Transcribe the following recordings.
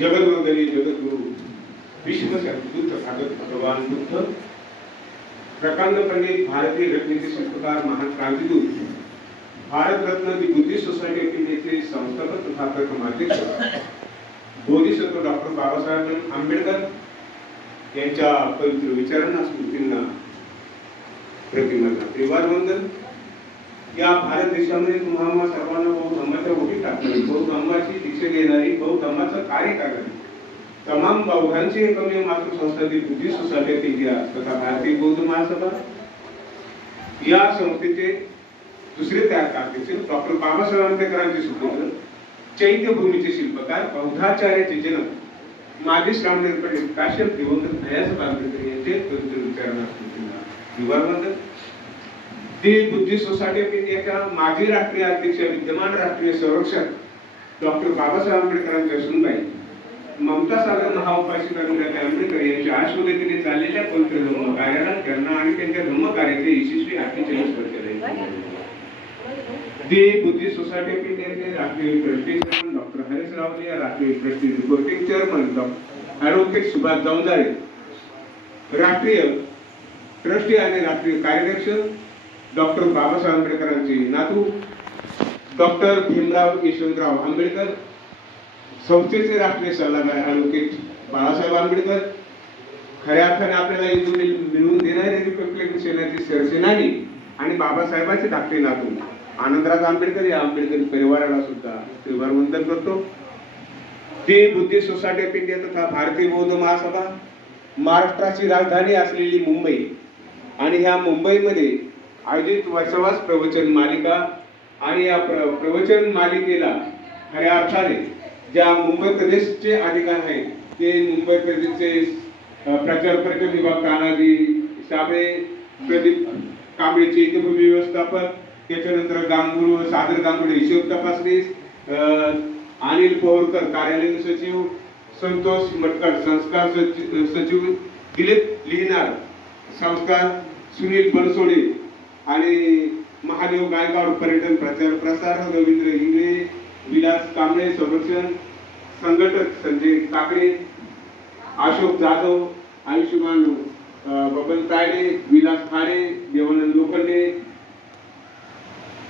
जगद्वंदनी जगद्गुरु विश्वशक्तिदूत तथागत भगवान बुद्ध, प्रकांड पंडित, भारतीय घटनेचे शिल्पकार, महान क्रांतिदूत, भारत रत्न दी बुद्धिस्ट सोसायटी ऑफ इंडियाचे संस्थापक तथा प्रथम अध्यक्ष बोधिसत्व डॉक्टर बाबासाहेब आंबेडकर यांच्या पवित्र विचारांना, स्मृतींना, प्रतिमांना त्रिवार वंदन. या भारत देशामध्ये तुम्हाला सर्वांना बौद्ध धर्माच्या ओटी टाकणारी, बौद्ध धर्माची दीक्षा घेणारी, बौद्ध धर्माचं कार्य करणारी तमाम बौद्धांची एकमेव मात्र संस्था दी बुद्धिस्ट सोसायटी ऑफ इंडिया तथा भारतीय बौद्ध महासभा या संस्थेचे दुसरे तयार करते डॉक्टर बाबासाहेब आंबेडकरांचे सुपुत्र, चैत्यभूमीचे शिल्पकार, बौद्धाचार्याचे जनक माजी श्रावण काश्यप दिवंगत दयासाहेब आंबेडकर यांचे पवित्र विचारांना, स्मृतींना वंदन. दी बुद्धिस्ट सोसायटी ऑफ इंडियाच्या माजी राष्ट्रीय अध्यक्ष, विद्यमान राष्ट्रीय संरक्षक डॉक्टर बाबासाहेब आंबेडकरांच्या सुनबाई ममता सागर महाउपासिका आंबेडकर यांच्या आश्वगतीने चाललेल्या पवित्र धम्म कार्याला त्यांना आणि त्यांच्या धम्म कार्याचे यशस्वी 48 वर्ष झाले. दी बुद्धिस्ट सोसायटी ऑफ इंडियाचे राष्ट्रीय trustee chairman doctor Harish Rawale, राष्ट्रीय trustee reporting chairman doctor advocate Subhash Jawanjare, राष्ट्रीय ट्रस्टी आणि राष्ट्रीय कार्याध्यक्ष डॉक्टर बाबासाहेब आंबेडकरांचे नातू डॉक्टर भीमराव यशवंतराव आंबेडकर, संस्थेचे राष्ट्रीय सल्लागार ॲडव्होकेट बाळासाहेब आंबेडकर, खऱ्या अर्थाने आपल्याला हिंदू मिळवून देणारे रिपब्लिकन सेनेचे सरसेनानी आणि बाबासाहेबांचे धाकटे नातू आनंदराज आंबेडकर या आंबेडकरी परिवाराला सुद्धा त्रिवार वंदन करतो. दी बुद्धिस्ट सोसायटी ऑफ इंडिया तथा भारतीय बौद्ध महासभा महाराष्ट्राची राजधानी असलेली मुंबई आणि ह्या मुंबईमध्ये आयोजित वर्षवास प्रवचन मालिका आणि या प्रवचन मालिकेला खऱ्या अर्थाने ज्या मुंबई प्रदेशचे अधिकारी आहेत ते मुंबई प्रदेशचे प्रचार प्रकल्प विभाग तानाजी साबळे, प्रदीप कांबळे चैत्यभूमी व्यवस्थापक, त्याच्यानंतर गांगुरू सादर गांगुडे हिशोब तपासणी, अनिल पवारकर कार्यालयीन सचिव, संतोष मटकर संस्कार सचिव, दिलीप लिहिणार संस्कार, सुनील बनसोडे आणि महादेव गायकवाड पर्यटन प्रचार प्रसार, रवींद्र इंगळे, विलास कांबळे संरक्षण, संघटक संजय काकडे, अशोक जाधव, आयुष्यमान बबन तायडे, विलास खाडे, देवानंद लोखंडे,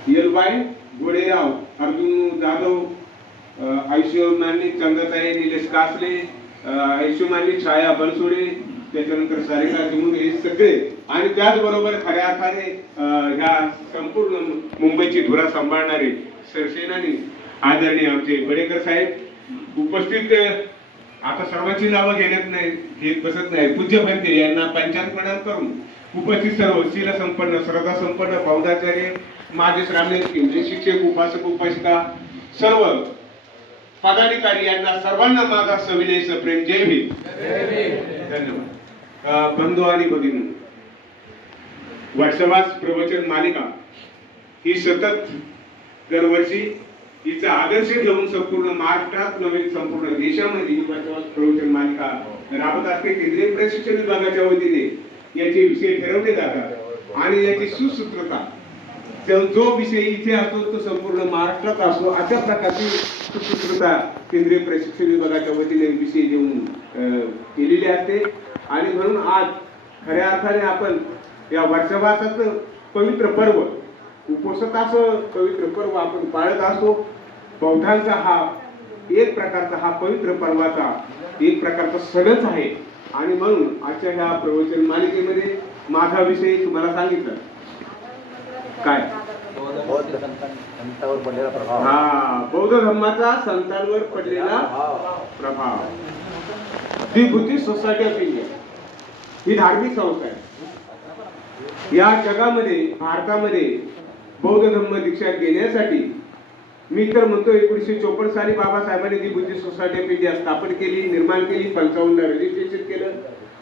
येलबाई गोडेराव, अर्जुन जाधव, आयुष्यमानी चंद्रताई निलेश कासले, आयुष्यमानी छाया बनसोडे, त्याच्यानंतर सारिका जिमुंगे हे सगळे आणि त्याचबरोबर खऱ्या अर्थाने ह्या संपूर्ण मुंबईची धुरा सांभाळणारे सरसेनानी आदरणीय आमचे बडेकर साहेब उपस्थित. आता सर्वांची नावं घेत बसत नाही. पूज्य भंते यांना पंचांतपणा करून उपस्थित सर्व शील संपन्न, श्रद्धा संपन्न बौद्धाचार्य, माजी श्रावणी केंद्रीय शिक्षक, उपासक उपासिका, सर्व पदाधिकारी यांना सर्वांना माझा सविनय सप्रेम जय भीम. धन्यवाद. बंधू आणि भगिनी, वर्षवास प्रवचन मालिका ही सतत दरवर्षी हिचा आदर्श घेऊन संपूर्ण महाराष्ट्रात नव्हे संपूर्ण देशामध्ये ही वर्षवास प्रवचन मालिका राबत असते. केंद्रीय प्रशिक्षण विभागाच्या वतीने याचे विषय ठरवले जातात आणि याची सुसूत्रता जो विषय इथे असतो तो संपूर्ण महाराष्ट्रात असतो अशा प्रकारची सुसूत्रता केंद्रीय प्रशिक्षण विभागाच्या वतीने विषय देऊन केलेली असते. आणि म्हणून आज खऱ्या अर्थाने आपण या वर्षवासाचं पवित्र पर्व, उपोषकाचं पवित्र पर्व आपण पाळत असतो. बौद्धांचा हा एक प्रकारचा हा पवित्र पर्वाचा एक प्रकारचा सणच आहे. आणि म्हणून आजच्या ह्या प्रवचन मालिकेमध्ये माझा विषय तुम्हाला सांगितलं काय, बौद्ध धर्माचा संतांवर पडलेला प्रभाव. The Buddhist Society of India ही धार्मिक संस्था आहे. या जगामध्ये भारतामध्ये बौद्ध धर्म दीक्षा घेण्यासाठी मी तर म्हणतो 1954 साली बाबासाहेबांनी दी बुद्धिस्ट सोसायटी ऑफ इंडिया स्थापन केली, निर्माण केली, 55 रजिस्ट्रेशन केलं.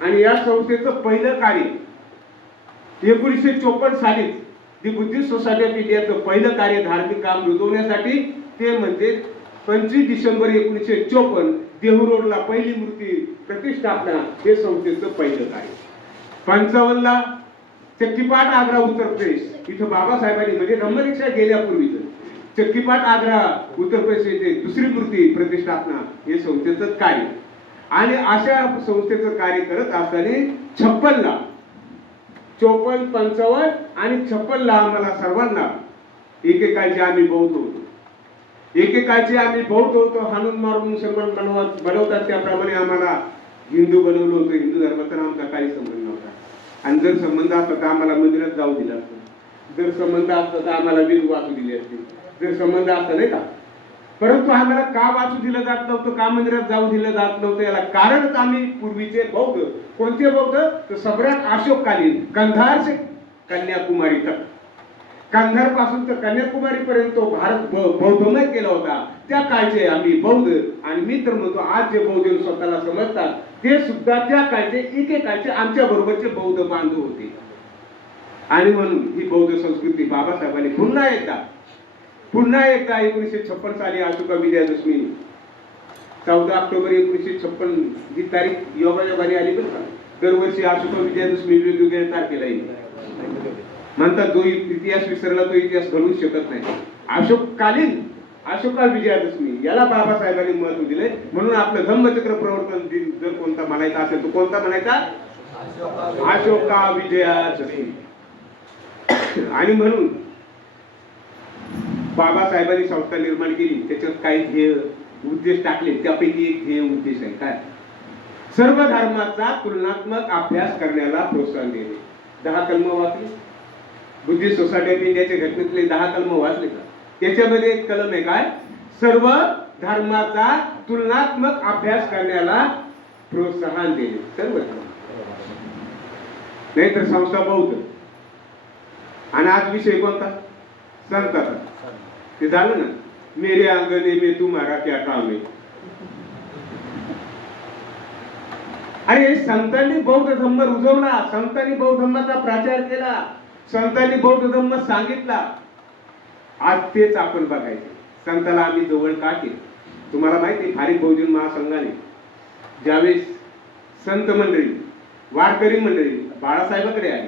आणि या संस्थेचं पहिलं कार्य 1954 साली दी बुद्धिस्ट सोसायटी ऑफ इंडियाचं पहिलं कार्य धार्मिक काम रुजवण्यासाठी ते म्हणजे 25 डिसेंबर 1954 देहू रोडला पहिली मूर्ती प्रतिष्ठापना हे संस्थेचं पहिलं कार्य. 55 ला चक्कीपाट आग्रा उत्तर प्रदेश इथं बाबासाहेबांनी म्हणजे धम्मदीक्षा गेल्यापूर्वीच चक्कीपाट आग्रा उत्तर प्रदेशचे दुसरी मूर्ती प्रतिष्ठापना हे संस्थेचं कार्य. आणि अशा संस्थेचं कार्य करत असताना 56ला 54, 55 आणि 56ला आम्हाला सर्वांना एकेकाळचे आम्ही बौद्ध होतो. एकेकाळचे आम्ही बौद्ध होतो. हाणून मारून मुसलमान बनवतात त्याप्रमाणे आम्हाला हिंदू बनवलं होतं. हिंदू धर्माचा आमचा काही संबंध नव्हता. आणि जर संबंध असता तर आम्हाला मंदिरात जाऊ दिला असतं. जर संबंध असता तर आम्हाला वेद वाचू दिले असते. जर संबंध असता नाही का. परंतु आम्हाला का वाचू दिलं जात नव्हतं, का मंदिरात जाऊ दिलं जात नव्हतं, याला कारणच आम्ही पूर्वीचे बौद्ध. कोणते बौद्ध? तर सम्राट अशोककालीन कंधार से कन्याकुमारी तक, कंधार पासून तर कन्याकुमारी पर्यंत तो भारत बौद्धमय केला होता. त्या काळचे आम्ही बौद्ध. आणि मी तर म्हणतो आज जे बौद्ध स्वतःला समजतात ते सुद्धा त्या काळचे एकेकाळचे आमच्या बरोबरचे बौद्ध बांधव होते. आणि म्हणून ही बौद्ध संस्कृती बाबासाहेबांनी पुन्हा एकदा 1956 साली अशोका विजयादशमी 14 ऑक्टोबर 1956 ही तारीख योगायोगाने आली बरं का. दरवर्षी अशोका विजयादशमी वेगवेगळ्या तारखेला येईल. म्हणतात जो इतिहास विसरला तो इतिहास घडवू शकत नाही. अशोककालीन अशोका विजयादशमी याला बाबासाहेबांनी महत्व दिले. म्हणून आपलं धम्मचक्र प्रवर्तन दिन जर कोणता म्हणायचा असेल तो कोणता म्हणायचा? अशोका विजयादशमी. आणि म्हणून बाबासाहेबांनी संस्था निर्माण केली. त्याच्यात काही ध्येय उद्देश टाकले. त्यापैकी एक ध्येय उद्देश आहे काय? सर्व धर्माचा तुलनात्मक अभ्यास करण्याला प्रोत्साहन देणे. 10 कलम वाचले. बुद्धिस्ट सोसायटी ऑफ इंडियाच्या घटनेतले 10 कलम वाचले का? त्याच्यामध्ये एक कलम आहे काय? सर्व धर्माचा तुलनात्मक अभ्यास करण्याला प्रोत्साहन देणे. सर्व धर्म नाही तर संस्था बौद्ध. आणि आज विषय कोणता? संताचा. ते झालं ना. मेरे अंगणे में तुम्हारा क्या काम है. अरे संतांनी बौद्ध धर्म रुजवला. संतांनी बौद्ध धर्माचा प्रचार केला. संतांनी बौद्ध धर्म सांगितला. आज तेच आपण बघायचे. संताला आम्ही जवळ का केलं? तुम्हाला माहिती आहे भारी बहुजन महासंघाने ज्यावेळेस संत मंडळी वारकरी मंडळी बाळासाहेबांकडे आली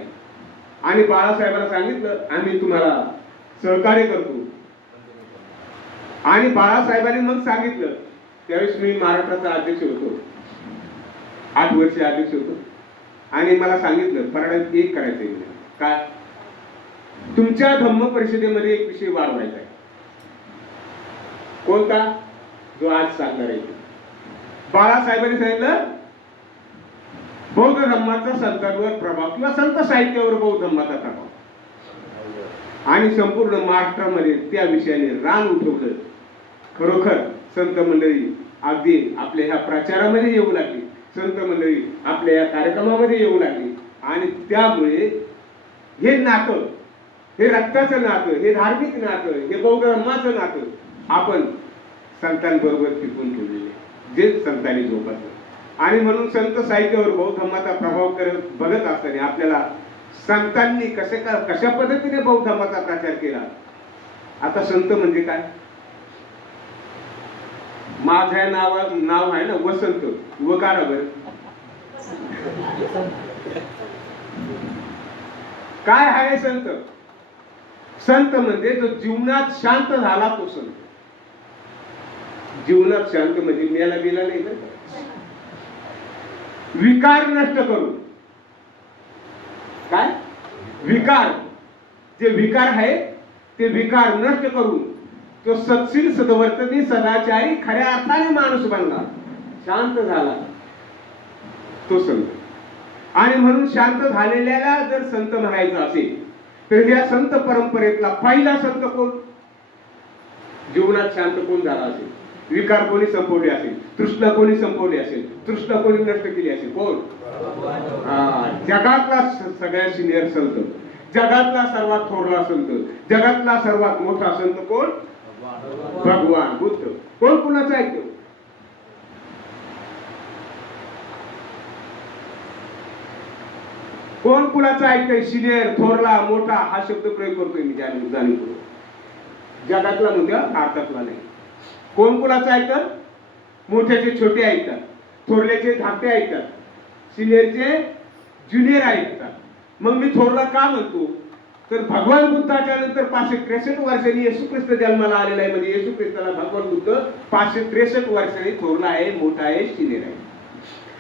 आणि बाळासाहेबांना सांगितलं आम्ही तुम्हाला सहकार्य करतो. आणि बाळासाहेबांनी मग सांगितलं त्यावेळेस मी महाराष्ट्राचा अध्यक्ष होतो. 8 वर्ष अध्यक्ष होतो. आणि मला सांगितलं परत एक करायचंय. काय? तुमच्या धम्म परिषदेमध्ये एक विषय वाढवायचा आहे. कोणता? जो आज सांगणार आहे. बाळासाहेबांनी सांगितलं बौद्ध धर्माचा संतांवर प्रभाव किंवा संत साहित्यावर बौद्ध धर्माचा प्रभाव. आणि संपूर्ण महाराष्ट्रामध्ये त्या विषयाने रान उठवलं. खरोखर संत मंडळी अगदी आपल्या ह्या प्रचारामध्ये येऊ लागली. संत मंडळी आपल्या या कार्यक्रमामध्ये येऊ लागली. आणि त्यामुळे हे नातं, हे रक्ताचं नातं, हे धार्मिक नातं, हे बौद्ध धर्माचं नातं आपण संतांबरोबर टिकून ठेवलेले, जे संतांनी जोपासलं. आणि म्हणून संत साहित्यावर बौद्ध धर्माचा प्रभाव बघत असताना आपल्याला संतांनी कशा पद्धतीने बौद्ध धर्माचा प्रचार केला. आता संत म्हणजे काय? माझ्या नाव आहे ना वसंत. वकारा बर काय आहे संत? संत म्हणजे जो जीवनात शांत झाला तो संत. जीवनात शांत म्हणजे मेला गेला नाही बरं. विकार नष्ट करून. काय? विकार. जे विकार आहे ते विकार नष्ट करून तो सत्शील सद्वर्तनी सदाचारी खऱ्या अर्थाने माणूस बनला. शांत झाला तो संत. आणि म्हणून शांत झालेल्याला जर संत म्हणायचं असेल तर या संत परंपरेतला पहिला संत कोण? जीवनात शांत कोण झाला असेल? विकार कोणी संपवले असेल? तृष्णा कोणी संपवली असेल? तृष्णा कोणी नष्ट केली असेल? कोण? जगातला सगळ्यात सिनियर संत, जगातला सर्वात थोरला संत, जगातला सर्वात मोठा संत कोण? भगवान बुद्ध. कोण कुणाचं ऐकतो? कोण कुणाचं ऐकतोय? सिनियर, थोरला, मोठा हा शब्द प्रयोग करतोय मी जाणीवपूर्वक. जगातला नव्हत्या, भारतातला नाही. कोण कुणाचं ऐकतात? मोठ्याचे छोटे ऐकतात, थोरल्याचे धाकटे ऐकतात, सिनियरचे ज्युनियर ऐकतात. मग मी थोरला का म्हणतो? तर भगवान बुद्धाच्या नंतर 563 वर्षांनी येशू ख्रिस्त जन्माला आलेला आहे. म्हणजे येशू ख्रिस्ताला भगवान बुद्ध 563 वर्षांनी थोरला आहे, मोठा आहे, सिनियर आहे.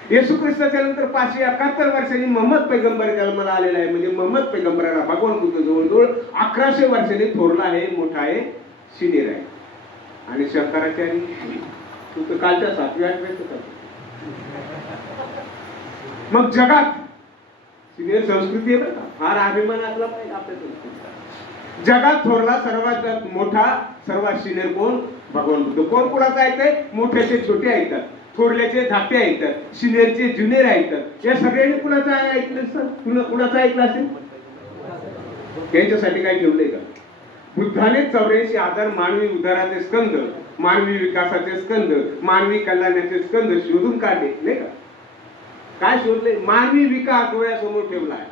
येशू ख्रिस्ताच्या नंतर 571 वर्षांनी मोहम्मद पैगंबर जन्माला आलेला आहे. म्हणजे मोहम्मद पैगंबराला भगवान बुद्ध जवळजवळ 1100 वर्षांनी थोरला आहे, मोठा आहे, सिनियर आहे. आणि शंकराचार्य तू तर कालच्या 7व्या 8व्या. मग जगात सिनियर संस्कृती आहे बरं का, फार अभिमान असला पाहिजे आपल्या संस्कृतीचा. जगात थोरला सर्वात मोठा सर्वात सिनियर कोण? भगवान बुद्ध. कोण कोणाचं ऐकतंय? मोठ्याचे छोटे ऐकतात, थोरल्याचे धाकटे ऐकतात, सिनियरचे ज्युनियर ऐकतात. या सगळ्यांनी कुणाचं ऐकलं? कुणाचं ऐकलं असेल? त्यांच्यासाठी काय ठेवलंय का? बुद्धाने 84,000 मानवी उद्धाराचे स्कंद, मानवी विकासाचे स्कंद, मानवी कल्याणाचे स्कंद शोधून काढले नाही का? काय शोधले? मानवी विकास डोळ्यासमोर ठेवला आहे.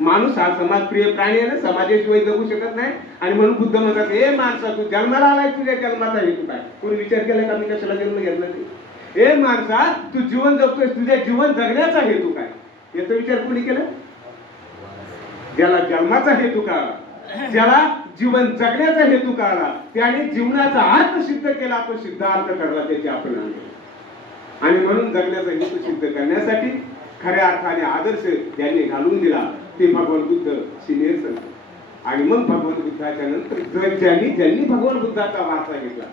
माणूस हा समाजप्रिय प्राणी आहे ना, समाजाशिवाय जगू शकत नाही. आणि म्हणून बुद्ध म्हणतात, हे माणसा तू जन्माला आलाय, तुझ्या जन्माचा हेतू काय? कोणी विचार केला का मी कशाला जन्म घेतला ते? हे माणसा तू जीवन जगतोय, तुझ्या जीवन जगण्याचा हेतू काय? याचा विचार कोणी केला? ज्याला जन्माचा हेतू कळला, ज्याला जीवन जगण्याचा हेतू कळला, त्याने जीवनाचा अर्थ सिद्ध केला, तो सिद्धार्थ ठरला त्याची आपण. आणि म्हणून जगण्याचा हेतू सिद्ध करण्यासाठी खऱ्या अर्थाने आदर्श ज्यांनी घालून दिला ते भगवान बुद्ध सिनियर संत. आणि मग भगवान बुद्धाच्या नंतर ज्यांनी भगवान बुद्धाचा वारसा घेतला,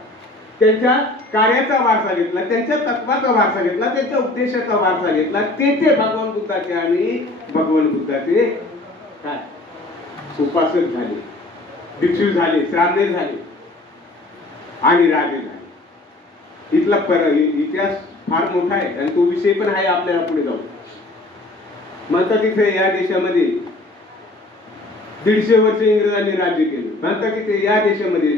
त्यांच्या कार्याचा वारसा घेतला, त्यांच्या तत्वाचा वारसा घेतला, त्यांच्या उपदेशाचा वारसा घेतला, ते भगवान बुद्धाचे आणि भगवान बुद्धाचे काय उपासक झाले, भिक्षू झाले, श्रामदेव झाले आणि राजे झाले. इथला इतिहास फार मोठा आहे आणि तो विषय पण आहे आपल्याला पुढे जाऊ. म्हणतात तिथे या देशामध्ये 150 वर्ष इंग्रजांनी राज्य केलं. म्हणतात तिथे या देशामध्ये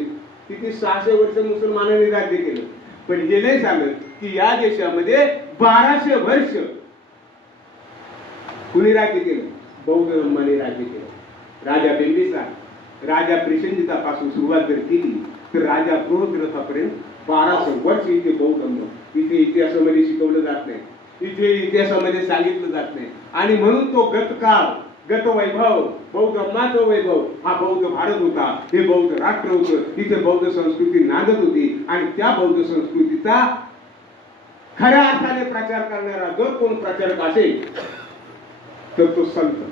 किती 600 वर्ष मुसलमानांनी राज्य केलं. पण हे नाही सांगत की या देशामध्ये 1200 वर्ष कुणी राज्य केलं? बौद्ध धर्माने राज्य केलं. राजा बिंबिसार, राजा प्रसेनजितापासून सुरुवात जर केली तर राजा बृहद्रथापर्यंत 1200 वर्ष इथे बौद्ध धर्म इथे इतिहासामध्ये शिकवलं जात नाही, इथे इतिहासामध्ये सांगितलं जात नाही. आणि म्हणून तो गतकाळ, गत वैभव, बौद्ध धर्माचं वैभव हा बौद्ध भारत होता, हे बौद्ध राष्ट्र होतं, इथे बौद्ध संस्कृती नांदत होती. आणि त्या बौद्ध संस्कृतीचा खऱ्या अर्थाने प्रचार करणारा जर कोण प्रचारक असेल तर तो संत,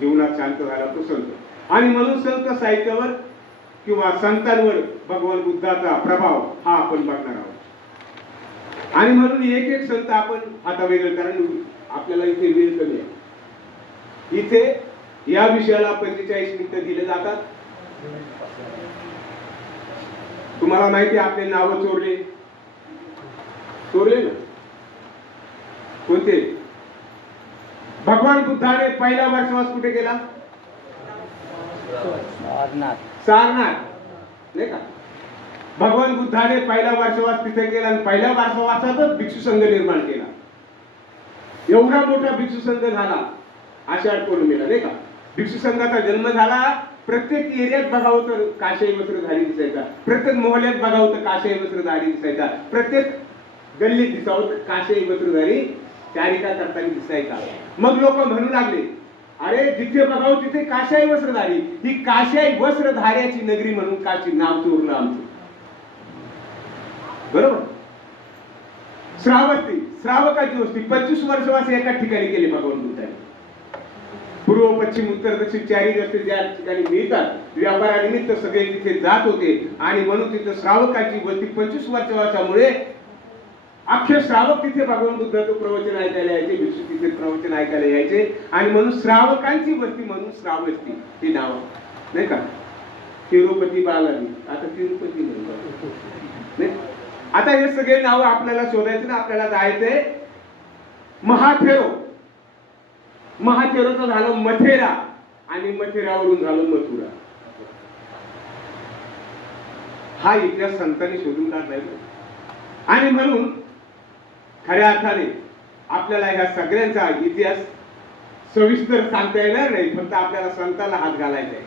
जीवनात शांत झाला तो संत. आणि म्हणून संत साहित्यावर किंवा संतांवर भगवान बुद्धाचा प्रभाव हा आपण बघणार आहोत. आणि म्हणून एक एक संत आपण आता वेगळं, कारण आपल्याला इथे वेळ कमी आहे. इथे या विषयाला 45 मिनिटं दिले जातात. तुम्हाला माहिती आहे आपले नाव चोरले ना कोणते? भगवान बुद्धाने पहिला वर्षवास कुठे केला? सारनाथ नाही का? भगवान बुद्धाने पहिला वर्षवास तिथे केला आणि पहिल्या वर्षवासातच भिक्षू संघ निर्माण केला. एवढा मोठा भिक्षू संघ झाला आषाढ पौर्णिमेला नाही का? भिक्षू संघाचा जन्म झाला. प्रत्येक एरियात बघावं तर काशाई वस्त्रधारी दिसायचा, प्रत्येक मोहल्ल्यात बघावं तर काशाई वस्त्रधारी दिसायचा, प्रत्येक गल्लीत दिसावं तर काशाई वस्त्रधारी चारिका करताना दिसायचा. मग लोक म्हणू लागले, अरे जिथे बघावं तिथे काशाई वस्त्रधारी, ही काशाई वस्त्रधार्याची नगरी म्हणून काशी नाव चोरलं आमचं. बरोबर? श्रावकाची वस्ती 25 वर्षवास एका ठिकाणी केले भगवान बुद्धाने. पूर्व पश्चिम उत्तर दक्षिण चारही रस्ते ज्या ठिकाणी मिळतात व्यापारानिमित्त सगळे तिथे जात होते. आणि म्हणून तिथे श्रावकाची वस्ती 25 वर्षवासामुळे अख्खे श्रावक तिथे भगवान बुद्धाचं प्रवचन ऐकायला यायचे, भिक्षू तिथे प्रवचन ऐकायला यायचे. आणि म्हणून श्रावकांची वस्ती म्हणून श्रावस्ती हे नाव नाही का? तिरुपती बालाजी, आता तिरुपती म्हणतात नाही. आता हे सगळे नाव आपल्याला शोधायचे ना, आपल्याला जायचंय महाथेरोचं झालं मथेरा आणि मथेरावरून झालं मथुरा. हा इतिहास संतांनी शोधून काढलाय. आणि म्हणून खऱ्या अर्थाने आपल्याला ह्या सगळ्यांचा इतिहास सविस्तर सांगता येणार नाही, फक्त आपल्याला संतांना हात घालायचा आहे.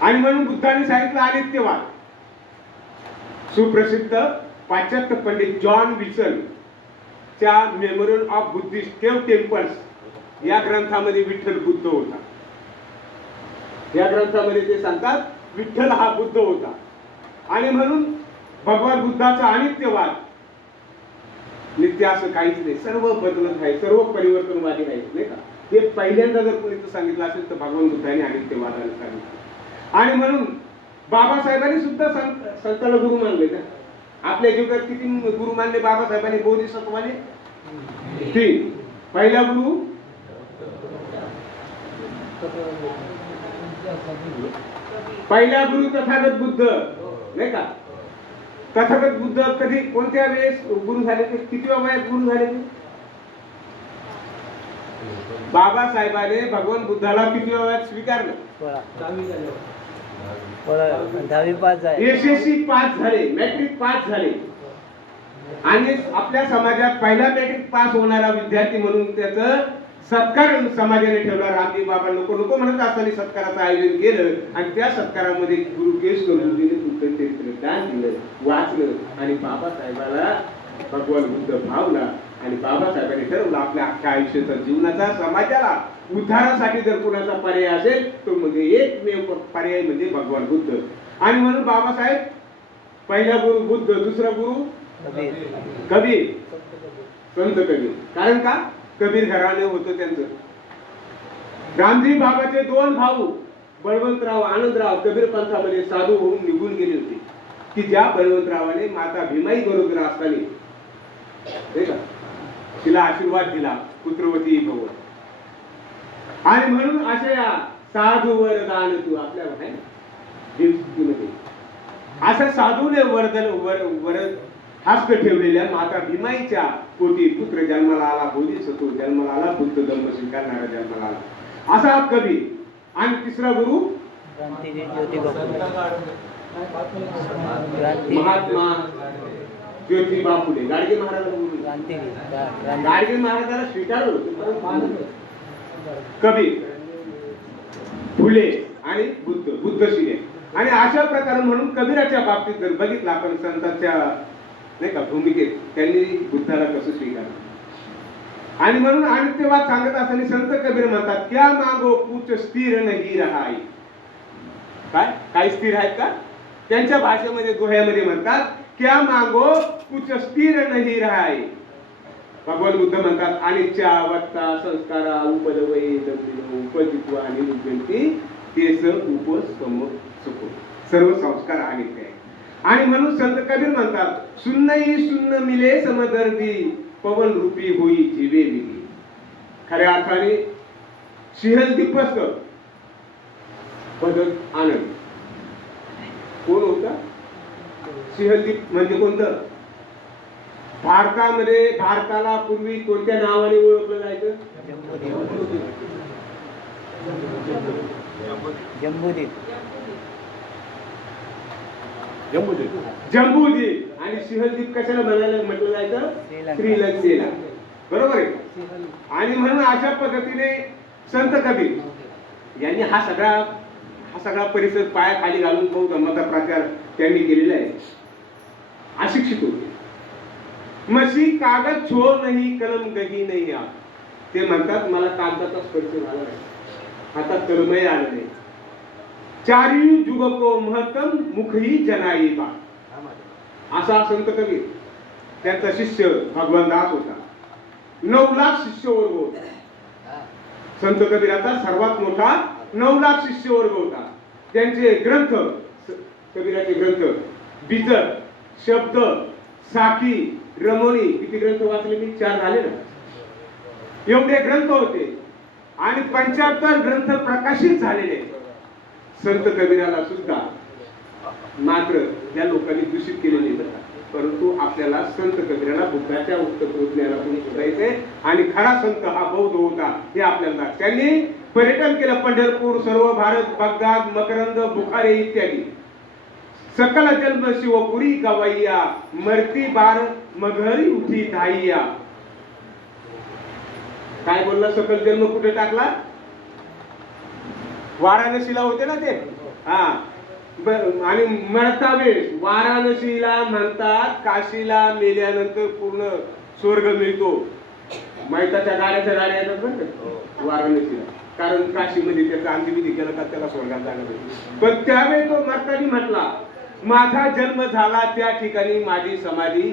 आणि म्हणून बुद्धाने सांगितलं अनित्यवाद. सुप्रसिद्ध पाश्चात्य पंडित जॉन विल्सन च्या memorial of Buddhist cave temples या ग्रंथामध्ये विठ्ठल बुद्ध होता. या ग्रंथामध्ये ते सांगतात विठ्ठल हा बुद्ध होता आणि म्हणून भगवान बुद्धाचा अनित्यवाद, नित्य असं काहीच नाही, सर्व बदलत आहे, सर्व परिवर्तनवादी आहे, नाही का? हे पहिल्यांदा जर कोणी सांगितलं असेल तर भगवान बुद्धाने अनित्यवादाला सांगितलं. आणि म्हणून बाबासाहेबांनी सुद्धा संताला गुरु मानले ना. आपल्या जीवनात किती गुरु मानले बाबासाहेबांनी? बोधिसत्वाने 3. पहिला गुरु तथागत बुद्ध, नाही का? तथागत बुद्ध कधी कोणत्या वेळेस गुरु झाले ते? कितव्या वयात गुरु झाले ते? बाबासाहेबांनी भगवान बुद्धाला कितव्या वयात स्वीकारलं? 10वी पास झाले, एसएससी पास झाले, मॅट्रिक पास झाले. आणि आपल्या समाजात पहिला मॅट्रिक पास होणारा विद्यार्थी म्हणून त्याचं सत्कार समाजाने ठेवला. रामदेव बाबा नको नको म्हणत असताना सत्काराचं आयोजन केलं आणि त्या सत्कारामध्ये गुरु केश करुणजीने तुमचं चरित्र दान दिलं, वाचलं आणि बाबासाहेबाला भगवान बुद्ध भावला. आणि बाबासाहेबांनी ठरवलं आपल्या अख्ख्या आयुष्याचा, जीवनाचा, समाजाला उद्धारासाठी जर कोणाचा पर्याय असेल तो म्हणजे एकमेव पर्याय म्हणजे भगवान बुद्ध. आणि म्हणून बाबासाहेब पहिला गुरु बुद्ध, दुसरा गुरु कबीर, संत कबीर. कारण का? कबीर घराणे होतं त्यांचं. रामजी बाबाचे 2 भाऊ बळवंतराव, आनंदराव कबीर पंथामध्ये साधू होऊन निघून गेले होते की ज्या बळवंतरावाने माता भीमाई बरोबर असताना, नाही का, तिला आशीर्वाद दिला, पुत्रवती भव. आणि म्हणून अशा या साधूवर दान तू आपल्या देवस्तुतीमध्ये असं साधूने वरद हस्त ठेवलेल्या माता भीमाईच्या पोटी पुत्र जन्माला आला, बोधिसत्व जन्माला आला, बुद्ध धम्म स्वीकारणारा जन्माला आला, असा कबीर. आणि तिसरा गुरु महात्मा ज्योतिबा फुले. गाडगे महाराज, गाडगे महाराजाला स्वीकारलं कबीर, फुले आणि बुद्ध शिले. आणि अशा प्रकारे म्हणून कबीराच्या बाबतीत जर बघितलं आपण संतांच्या, नाही का, भूमिकेत त्यांनी बुद्धाला कसं स्वीकारलं. आणि म्हणून अनित्यवाद सांगत असताना संत कबीर म्हणतात क्या मागो कुछ स्थिर नाही रहाई. काय स्थिर आहेत का? त्यांच्या भाषेमध्ये, दोह्यामध्ये म्हणतात क्या मागो कुछ स्थिर नाही रहाई. भगवान बुद्ध म्हणतात अनिच्छा वत्ता संस्कारा उपलवय उपजित्वा आणि निजंती तेस उपसम सुख. सर्व संस्कार अनित्य आहे. आणि म्हणून संत कबीर म्हणतात सुन्नई सुन्न मिले समदर्दी पवन रूपी होई जीवे मिली. खऱ्या अर्थाने सिंहदीपस्थ पदक आनंद कोण होता? सिंहदीप म्हणजे कोणतं? भारतामध्ये भारताला पूर्वी कोणत्या नावाने ओळखलं जायचं? जम्बूद्वीप. आणि सिंहदीप कशाला म्हटलं जायचं? श्रीलंकेला. बरोबर आहे. आणि म्हणून अशा पद्धतीने संत कबीर यांनी हा सगळा परिसर पायाखाली घालून बौद्ध धर्माचा प्रचार त्यांनी केलेला आहे. अशिक्षित होते. मशी कागद छो नाही कलम गही नाही आ. ते म्हणतात मला कागदाचा स्पर्श झाला नाही, हातात कलमही आलं नाही. चारी जुगको महतम मुखही जनाई बा. असा संत कबीर. त्यांचा शिष्य भगवान दास होता. 9 लाख शिष्य वर्ग होता. संत कबीराचा सर्वात मोठा 9 लाख शिष्य वर्ग होता. त्यांचे ग्रंथ, कबीराचे ग्रंथ बीजर, शब्द, साखी, रमणी, किती ग्रंथ वाचले मी? 4 झाले ना. एवढे ग्रंथ होते. आणि 75 ग्रंथ प्रकाशित झालेले. संत कबीराला सुद्धा मात्र या लोकांनी दूषित केलेले नाही. परंतु आपल्याला संत कबीराला बुद्धाच्या उत्तरज्ञानातून शोधायचे. आणि खरा संत हा बौद्ध होता हे आपल्याला. त्यांनी पर्यटन केलं. पंढरपूर, सर्व भारत, बगदाद, मकरंद, बुखारे इत्यादी. सकल जन्म शिवपुरी गवैया मरती बार मघरी उठी धाईया. काय बोलला? सकल जन्म कुठे टाकला? वाराणसीला होते ना ते. हा. आणि मरता वेळेस वाराणसीला म्हणतात काशीला मेल्यानंतर पूर्ण स्वर्ग मिळतो. मैताच्या गाड्या येतात बरं का वाराणसीला. कारण काशीमध्ये त्याचा अंत्यविधी केला का त्याला स्वर्गात जागा भेटली. पण त्यावेळी तो मरताना म्हटला, माझा जन्म झाला त्या ठिकाणी माझी समाधी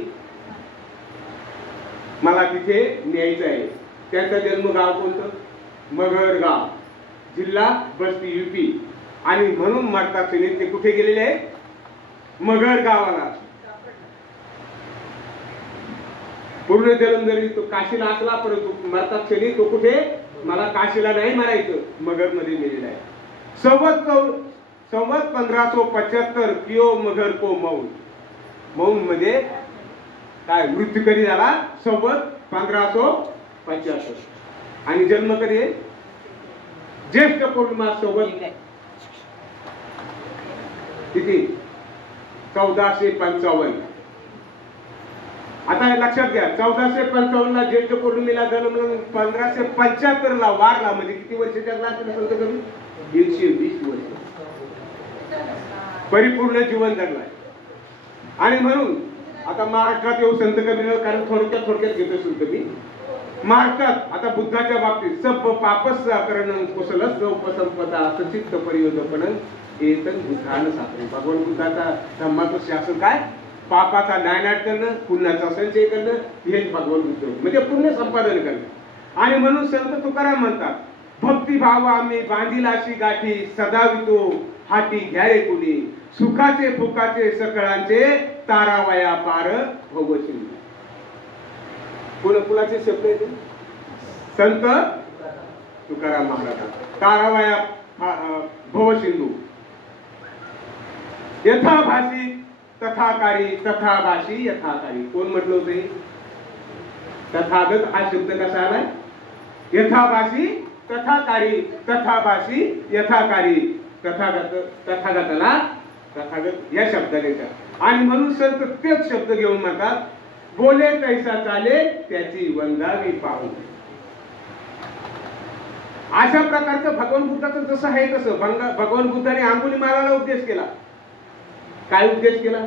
मला तिथे न्यायचं आहे. त्याचं जन्मगाव कोणतं? मगरगाव, जिल्हा बस्ती, युपी. आणि म्हणून मरता क्षणी ते कुठे गेलेले आहे? मगर गावाला. पूर्ण जन्म जरी तो काशीला असला परंतु मरता क्षणी तो कुठे? मला काशीला नाही मारायचं, मगर मध्ये मेलेला आहे. संवत 1575 कियो मगर को मौन. मौन मध्ये काय मृत्यू कधी झाला? संवत 1575. आणि जन्म कधी आहे? ज्येष्ठ पौर्णिमा संवत किती? 1455. आता हे लक्षात घ्या, 1455 ला ज्येष्ठ पौर्णिमेला जन्म, 1575 ला वारला. म्हणजे किती वर्ष जगला असेल संत कवी? 120 वर्ष परिपूर्ण जीवन जगलाय. आणि म्हणून आता महाराष्ट्रात येऊ संत कबीर, कारण थोडक्यात घेतो संत मी. महाराष्ट्रात आता बुद्धाच्या बाबतीत सब पापस करणं कुशलस उपसंपदा सचित्त परियोजपणं एतन बुद्धान साधन. भगवान बुद्धाचा धम्माचं शासन काय? पापाचा नायनाट करणं, पुण्याचा संचय करणं, हेच भगवान बुद्ध म्हणजे पुण्य संपादन करणं. आणि म्हणून संत तुकाराम म्हणतात, भक्तिभाव आम्ही बांधिलाशी गाठी सदावितो हाती घ्यारे कुणी सुखाचे फुकाचे सकळांचे तारावया पार भवसिंधू. कुणाचे शब्द आहेत? संत तुकाराम महाराज. तारावया भवसिंधू. यथाभाषी तथाकारी तथाभाषी यथाकारी. कोण म्हटलं होतं हे? तथागत हा शब्द कसा आलाय? यथाभाषी तथाकारी तथाभाषी यथाकारी. तथागताला तथागत या शब्दाने. आणि म्हणून संत तेच शब्द घेऊन म्हणतात, बोले कैसा चाले त्याची वंदावी पाहू. अशा प्रकारचं भगवान बुद्धाचं जसं आहे तसं भगवान बुद्धाने अंगुलीमालाला उपदेश केला. काय उपदेश केला?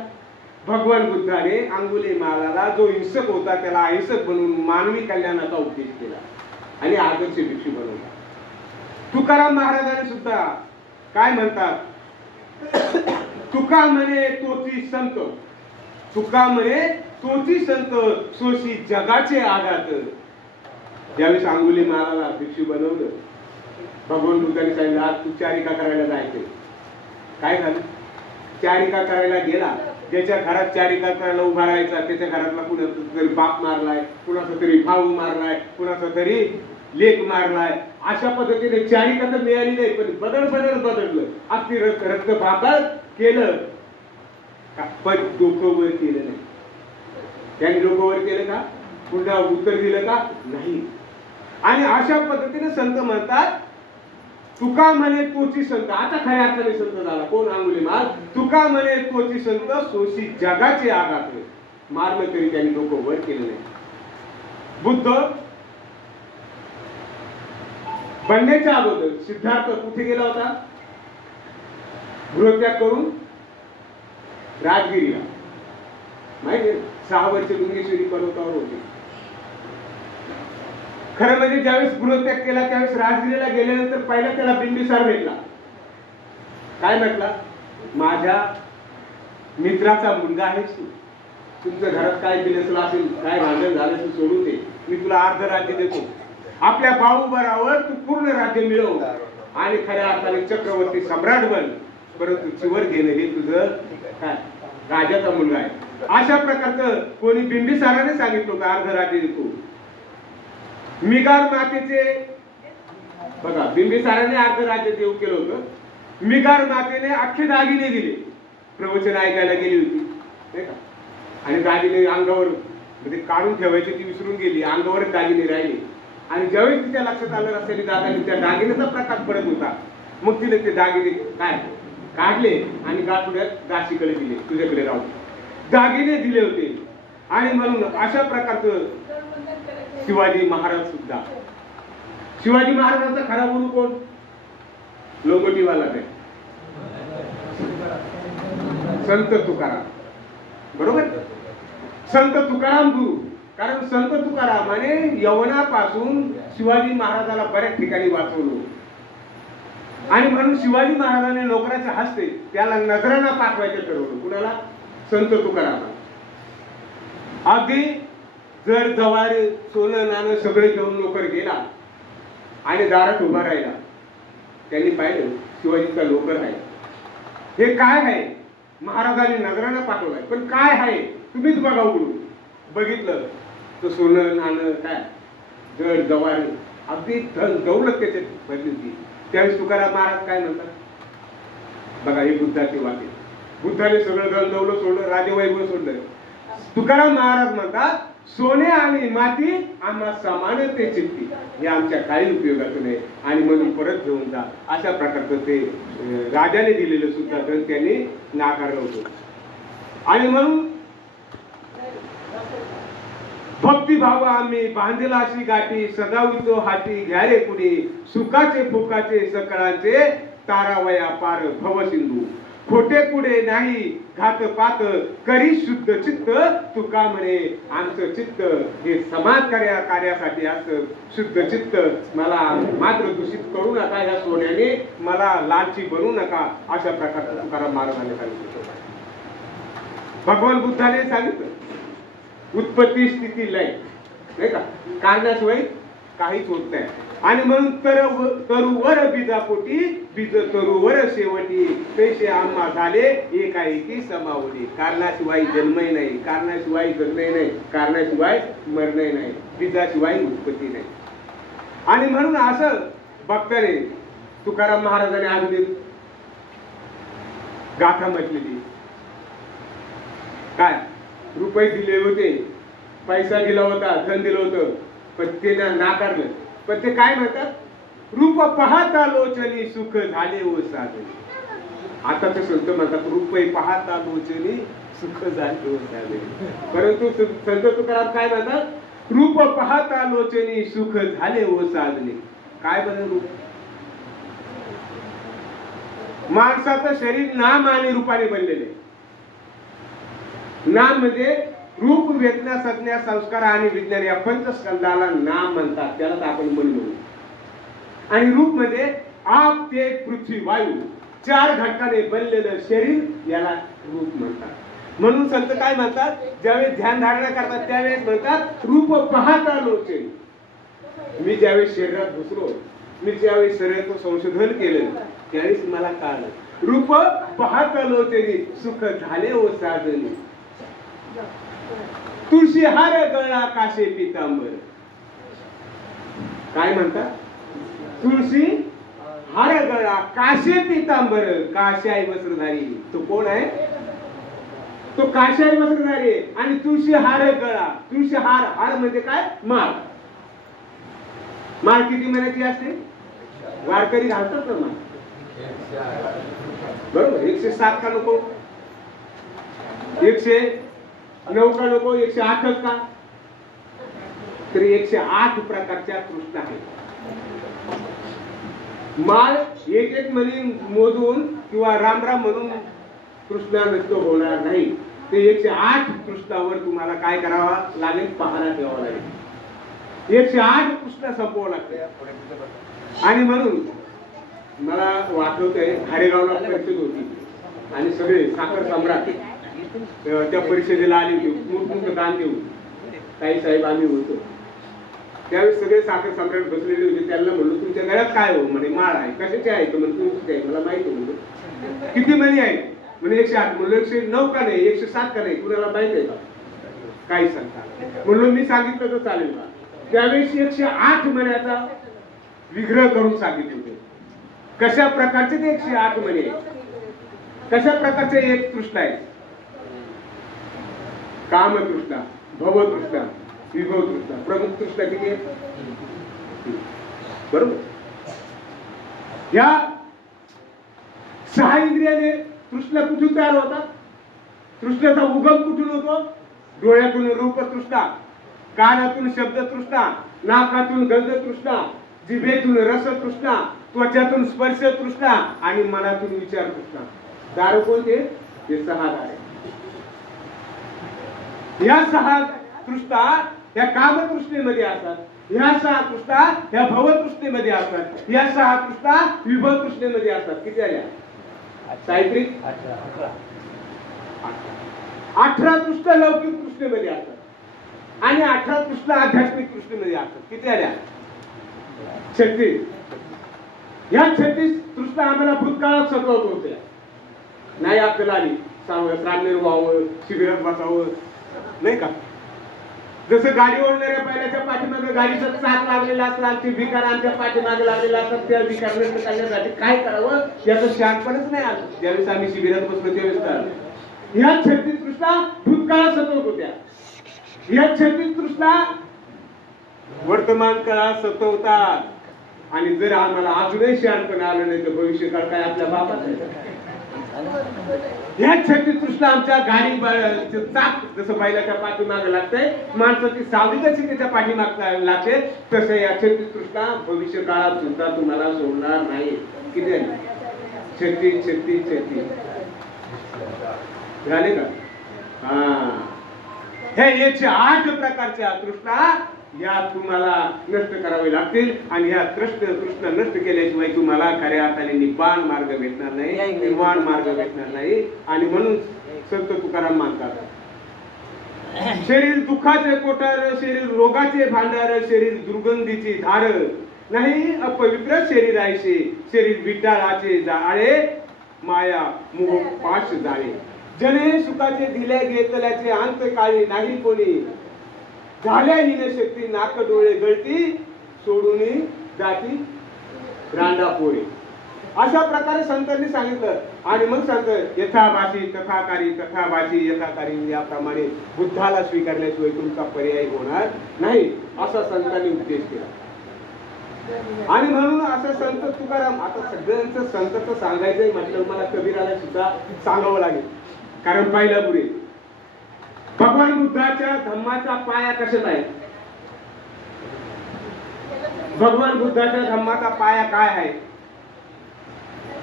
भगवान बुद्धाने अंगुलीमालाला जो हिंसक होता त्याला अहिंसक बनवून मानवी कल्याणाचा उपदेश केला आणि आदर्श भिक्षू बनवला. तुकाराम महाराजांनी सुद्धा काय म्हणतात? तुका म्हणे तोची संत, तुका म्हणे तोची संत सोशी जगाचे आघात. ज्यावेळेस अंगुलीमालाला भिक्षू बनवलं, भगवान बुद्धाने सांगितलं, आज तू चारिका करायला जायचं. काय झालं? चारिका करायला गेला. ज्याच्या घरात चारिका करायला उभा राहायचा त्याच्या घरातला कुणाचा तरी बाप मारलाय, कुणाचा तरी भाऊ मारलाय, कुणाचा तरी लेख मारलाय. अशा पद्धतीने चारिका तर मिळाली नाही, पण बदललं. अगदी रक्त भागात केलं, पण डोकं वर केलं नाही. त्यांनी डोकं वर केलं का? पुन्हा उत्तर दिलं का? नाही. आणि अशा पद्धतीने संत म्हणतात, तुका म्हणे तोची संत. आता खऱ्या अर्थाने संत झाला कोण? अंगुलीमाल. तुका म्हणे तोची संत सोशी जगाचे आघात. मारलं तरी त्यांनी डोकं वर केलं नाही. बुद्ध बनण्याच्या अगोदर सिद्धार्थ कुठे गेला होता? गृहत्याग करून राजगिरीला. माहिती 6 वर्ष लिंगेश्वरी पर्वतावर होते. खरं म्हणजे ज्यावेळेस गृहत्याग केला त्यावेळेस राजगिरीला गेल्यानंतर पहिला त्याला बिंबिसार भेटला. काय म्हटला? माझ्या मित्राचा मुलगा आहेस तू, तुमच्या घरात काय बिनसला असेल, काय भांडण झालं तू सोडून दे, मी तुला अर्ध राज्य देतो. आपल्या बाहुबरावर तू पूर्ण राज्य मिळव आणि खऱ्या अर्थाने चक्रवर्ती सम्राट बन, परंतु चिवर घेणं हे तुझं काय राजाचा मुलगा आहे. अशा प्रकारचं कोणी बिंबिसाराने सांगितलं होतं अर्ध राज्य देतो. मिगार मातेचे बघा, बिंबिसाराने अर्ध राज्य देऊ केलं होतं. मिगार मातेने अख्खे दागिने दिले. प्रवचन ऐकायला गेली होती नाही का, आणि दागिने अंगावर म्हणजे काढून ठेवायची ती विसरून गेली, अंगावरच दागिने राहिले. आणि ज्यावेळी तिच्या लक्षात आलं रस्त्याने जाताना त्या दागिन्याचा प्रकाश पडत होता, मग तिने ते दागिने काय काढले आणि गाठोड्यात दासीकडे दिले, तुझ्याकडे राहू. दागिने दिले होते. आणि म्हणून अशा प्रकारचं शिवाजी महाराज सुद्धा. शिवाजी महाराजांचा खरा गुरु कोण? लोंगोटीवाला नाही, संत तुकाराम. बरोबर? संत तुकाराम गुरु. कारण संत तुकारामाने यवनापासून शिवाजी महाराजाला बऱ्याच ठिकाणी वाचवलं. आणि म्हणून शिवाजी महाराजांनी नोकराच्या हस्ते त्याला नजरांना पाठवायचं ठरवलं. कुणाला? संत तुकाराम. अगदी जर जवार सोनं नाणं सगळे घेऊन नोकर गेला आणि दारात उभा राहिला. त्यांनी पाहिलं शिवाजीचा नोकर आहे. हे काय आहे? महाराजांनी नजरांना पाठवलाय, पण काय आहे तुम्हीच बघा उघडून. बघितलं तर सोनं नाणं काय जड जवार अगदी धन दौलत त्याच्यात भरली होती. त्यावेळेस तुकाराम महाराज काय म्हणतात बघा, हे बुद्धाची वाटे. बुद्धाने सगळं धन दौलत सोडलं, राजवैभव सोडलं. तुकाराम महाराज म्हणतात सोने आणि माती आम्हा समानते चित्ती, हे आमच्या काही उपयोगाचं नाही आणि म्हणून परत घेऊन जा. अशा प्रकारचं ते राजाने दिलेलं सुद्धा धन त्यांनी नाकारलं होतं. आणि म्हणून भक्तिभाव आम्ही बांधला अशी गाठी सदावितो हाती घ्यारे कुणी सुखाचे फुकाचे सकळांचे तारावया पार भवसिंधू खोटे कुडे नाही घात पात करी शुद्ध चित्त तुका म्हणे आमचं चित्त हे समाज कार्यासाठी असतं. शुद्ध चित्त मला मात्र दूषित करू नका, या सोन्याने मला लालची बनवू नका, अशा प्रकारचं तुकाराम महाराजांनी सांगितलं. भगवान बुद्धाने सांगितलं उत्पत्ती स्थिती लय, नाही का, कारणाशिवाय काहीच होत नाही. आणि म्हणून तरुवर बीजापोटी बीज तरुवर शेवटी पैसे आम्हा झाले एकाएकी समावली. कारणाशिवाय जन्मही नाही, कारणाशिवाय जगणे नाही, कारणाशिवाय मरणे नाही, बीजाशिवाय उत्पत्ती नाही. आणि म्हणून असं बघताने तुकाराम महाराजांनी अगदी गाथा म्हटलेली. काय रुपये दिले होते, पैसा दिला होता, धन दिलं होतं, पण ते नाकारलं. पण ते काय म्हणतात? रूप पाहता लोचनी सुख झाले ओ साधे. आता ते संत म्हणतात रुपये पाहता लोचनी सुख झाले ओ साधे. परंतु संत तुकाराम काय म्हणतात? रूप पाहता लोचनी सुख झाले ओ साधने. काय बनलं रूप? माणसाचं शरीर नाम आणि रूपाने बनलेले. नाम म्हणजे रूप, वेदना, संज्ञा, संस्कार आणि विज्ञान या पंचस्कंदाला नाम म्हणतात. त्यालाच आपण मन म्हणू. आणि रूप म्हणजे आप, तेज, पृथ्वी, वायू 4 घटकाने बनलेलं शरीर याला रूप म्हणतात. म्हणून संत काय म्हणतात? ज्यावेळेस ध्यान धारणा करतात त्यावेळेस म्हणतात रूप पाहता लोचनी. मी ज्यावेळेस शरीरात घुसलो, मी ज्यावेळेस शरीराचं संशोधन केलं त्यावेळेस मला कळलं रूप पाहता लोचनी सुख झाले ओ साधनी. तुळशी हार गळा काशे पितांबर. काय म्हणतात? तुळशी हार गळा काशे पितांबर. काशाई वस्त्रधारी. तो कोण आहे? तो काशाई वस्त्रधारी. आणि तुळशी हार गळा. तुळशी हार, हार म्हणजे काय? माळ. माळ किती महिन्याची असते? वारकरी घालतात ना माळ, बरोबर. 107 का नको? 109 का नको? 108 का? तरी 108 प्रकारच्या कृष्ण आहेत. माळ एक एक मणी मोजून किंवा राम राम म्हणून कृष्णा नष्ट होणार नाही. ते 108 कृष्णावर तुम्हाला काय करावा लागेल? पहारा ठेवावा लागेल. 108 कृष्ण संपवावं लागते. आणि म्हणून मला आठवतंय हरेगावला परिषद होती आणि सगळे साखर सम्राट त्या परिषदेला आले होते. मोठमोठं दान देऊ काही साहेब आम्ही होतो. त्यावेळेस सगळे साखर सम्राट बसलेले होते. त्यांना म्हणलो तुमच्या गळ्यात काय हो? म्हणे माळ आहे. कशाची आहे? तर म्हणजे तुमची आहे. मला माहिती म्हणतो. किती मणी आहे? म्हणजे 108. म्हणलं 109 का नाही? 107 का नाही? कुणाला माहित आहे का? काही सांगता. म्हणून मी सांगितलं तर चालेल का? त्यावेळेस 108 मण्याचा विग्रह करून सांगितले होते. कशा प्रकारचे ते 108 मणी आहे? कशा प्रकारचे एक कृष्ण आहे? काम कृष्णा, भव कृष्णा, विभव कृष्णा. प्रमुख कृष्णा किती आहे? बरोबर. या 6 इंद्रियाने कृष्ण कुठून तयार होतात? कृष्णाचा उगम कुठून होतो? डोळ्यातून रूप तृष्णा, कानातून शब्द तृष्णा, नाकातून गंध तृष्णा, जिभेतून रस तृष्णा, त्वचातून स्पर्श तृष्णा आणि मनातून विचार तृष्णा. दार कोणते? हे 6 दार आहे. या 6 तृष्णा या कामतृष्णेमध्ये असतात. ह्या 6 तृष्णा ह्या भवतृष्णेमध्ये असतात. ह्या 6 तृष्णा विभव तृष्णेमध्ये असतात. किती आल्या? साहित्रिक 18 तृष्णा लौकिक तृष्णेमध्ये असतात आणि 18 तृष्णा आध्यात्मिक तृष्णेमध्ये असतात. किती आल्या? 36. ह्या 36 तृष्णा आम्हाला भूतकाळात सतवत होत्या. नाही आपल्याला आली श्रामनेर व्हावं, शिबिरात बसावं, नाही का? जसं गाडी ओढणाऱ्या बैलाच्या पाठीमागे गाडीचा चाक लागलेला असला, ते भिकारांच्या पाठीमागे लागलेला असतात, त्या भिकार नष्ट करण्यासाठी काय करावं याचं शहाणपणच नाही आलं. ज्यावेळेस आम्ही शिबिरात बसलो त्यावेळेस कळलं. ह्या 36 तृष्णा भूतकाळात सतवत होत्या. ह्या 36 तृष्णा वर्तमान काळात सतवतात आणि जर आम्हाला अजूनही शहाणपण आलं नाही तर भविष्य काळ काय आपल्या बापाचा आहे. ह्या 36 तृष्णा आमच्या गाडी चाक जसं बैलाच्या पाठीमागे लागतंय, माणसाची सावली कशी त्याच्या पाठीमाग लागते, तसं या 36 तृष्णा भविष्य काळात सुद्धा तुम्हाला सोडणार नाही. किती आहे? 36 36 36 झाले का? हा, हे 108 प्रकारच्या तृष्णा या तुम्हाला नष्ट करावे लागतील आणि ह्या तृष्णा नष्ट केल्याशिवाय तुम्हाला खऱ्या अर्थाने निब्बाण मार्ग भेटणार नाही, निर्वाण मार्ग भेटणार नाही. आणि म्हणून संत तुकाराम मानतात, शरीर दुःखाचे कोठार, शरीर रोगाचे भांडार, शरीर दुर्गंधीची धार, नाही अपवित्र शरीर आयशे, शरीर विटाळाचे जाळे, माया मोह पाश जाळे, जने सुखाचे दिले घेतल्याचे अंत काळी नाही कोणी, झाल्या हिने शक्ती नाक डोळे गळती, सोडून जाती रांडा पोळे. अशा प्रकारे संतांनी सांगितलं. आणि मग सांगत यथाभाषी तथाकारी, तथाभाषी यथाकारी, याप्रमाणे बुद्धाला स्वीकारल्याशिवाय तुमचा पर्याय होणार नाही, असा संतांनी उपदेश केला. आणि म्हणून असं संत तुकाराम, आता सगळ्यांचं संत सांगायचंय म्हटलं मला कबीराला सुद्धा सांगावं लागेल, कारण पाहिलं पुढे भगवान बुद्धाच्या धम्माचा पाया कशात आहे? भगवान बुद्धाच्या धम्माचा पाया काय आहे?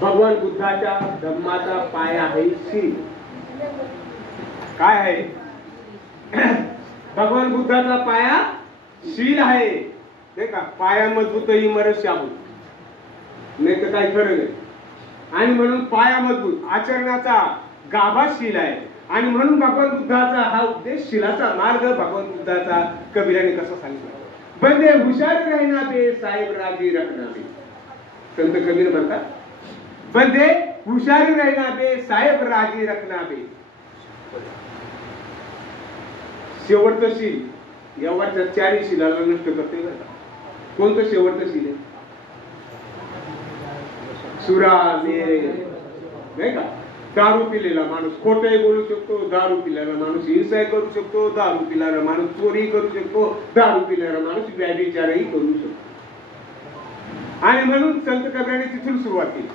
भगवान बुद्धाच्या धम्माचा पाया आहे शील. काय आहे? भगवान बुद्धाचा पाया शील आहे, नाही का? पाया मजबूत इमारत शाबूत, नाही तर काही खरं नाही. आणि म्हणून पाया मजबूत, आचरणाचा गाभा शील आहे. आणि म्हणून भगवान बुद्धाचा हा उपदेश, शीलाचा मार्ग भगवान बुद्धाचा कबीराने कसा सांगितला? बंदे हुशार रहना बे, साहेब राजी रखना बे. संत कबीर म्हणतात, बंदे हुशार रहना बे, साहेब राजी रखना बे. शेवटचं शील यावरच्या 4 शीलाला नष्ट करते. कोणतं शेवटचं शील आहे? सुरा मेरे, नाही का? दारू पिलेला माणूस खोटंही बोलू शकतो, दारू पिलेला माणूस हिंसा करू शकतो, दारू पिणारा माणूस चोरी करू शकतो, दारू पिणारा माणूस व्यभिचारही करू शकतो. आणि म्हणून संत कबीराने तिथून सुरुवात केली.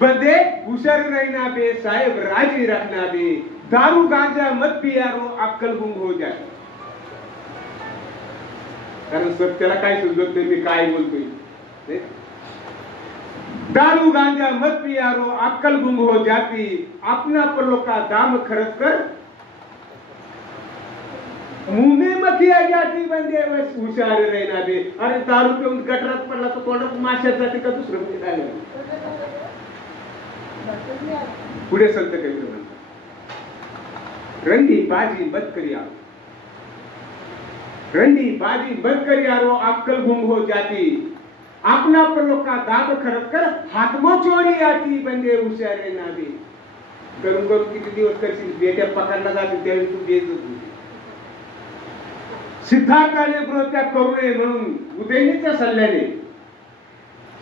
बंदे हुशार रहना बे, साहेब राजी रखना बे, दारू गांजा मत पियारो, अक्कल गुंग हो जाए. कारण सत्याला काय समजत नाही मी काय बोलतोय. दारू गांजा मत पियारो, अक्कल गुंग हो जाती, अपना पल्लो का दाम खर्च कर, मुंह में मक्खी आ जाती. बंदे बस हुशार रहना बे. अरे दारू पिऊन गटरात पडला तर तोंडात माश्या जाते का दुसरं म्हणजे काय नाही. पुढे संत कबीर म्हणतात, रंडी बाजी मत करिया, रंडी बाजी मत करिया रो, अक्कल गुंग हो जाती, अपना पल्लो का दाम खर्च कर, हातमो चोरी आती. बंदे हुशार रहना बे. करून करून किती दिवस करशील, बेट्या पकडला जातील त्यावेळी तू बेइज्जत होती. सिद्धार्थाने गृहत्याग करू नये म्हणून उदयनीच्या सल्ल्याने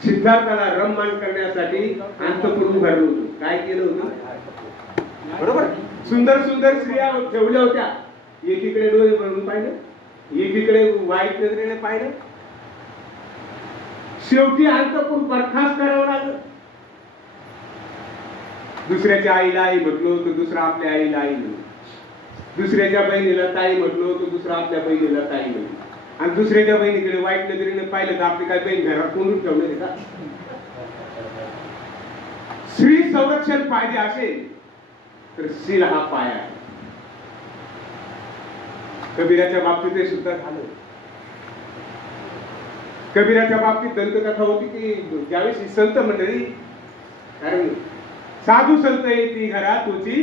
सिद्धार्थाला रममान करण्यासाठी अंतःपुर भरलं होतं. काय केलं होतं? बरोबर, सुंदर सुंदर स्त्रिया ठेवल्या होत्या. एकीकडे डोळे भरून पाहिलं, एकीकडे वाईट नजरेने पाहिलं. शेवटी अंतःपुर बरखास्त करावं लागलं. दुसऱ्याच्या आईला आई म्हटलो तर दुसरा आपल्या आईला आई म्हणतो, दुसऱ्याच्या बहिणीला ताई म्हटलो तर दुसरा आपल्या बहिणीला ताई म्हणतो. आणि दुसऱ्याच्या बहिणीकडे वाईट नजरेने पाहिलं तर आपली काय बहीण घरात कोंडून ठेवलं का? स्त्री संरक्षण पाहिजे असेल तर शील हा पाया आहे. कबीराच्या बाबतीत सुद्धा झालं. कबीराच्या बाबतीत दंतकथा होती की ज्यावेळेस ही संत मंडळी, कारण साधू संत येती घरा तुझी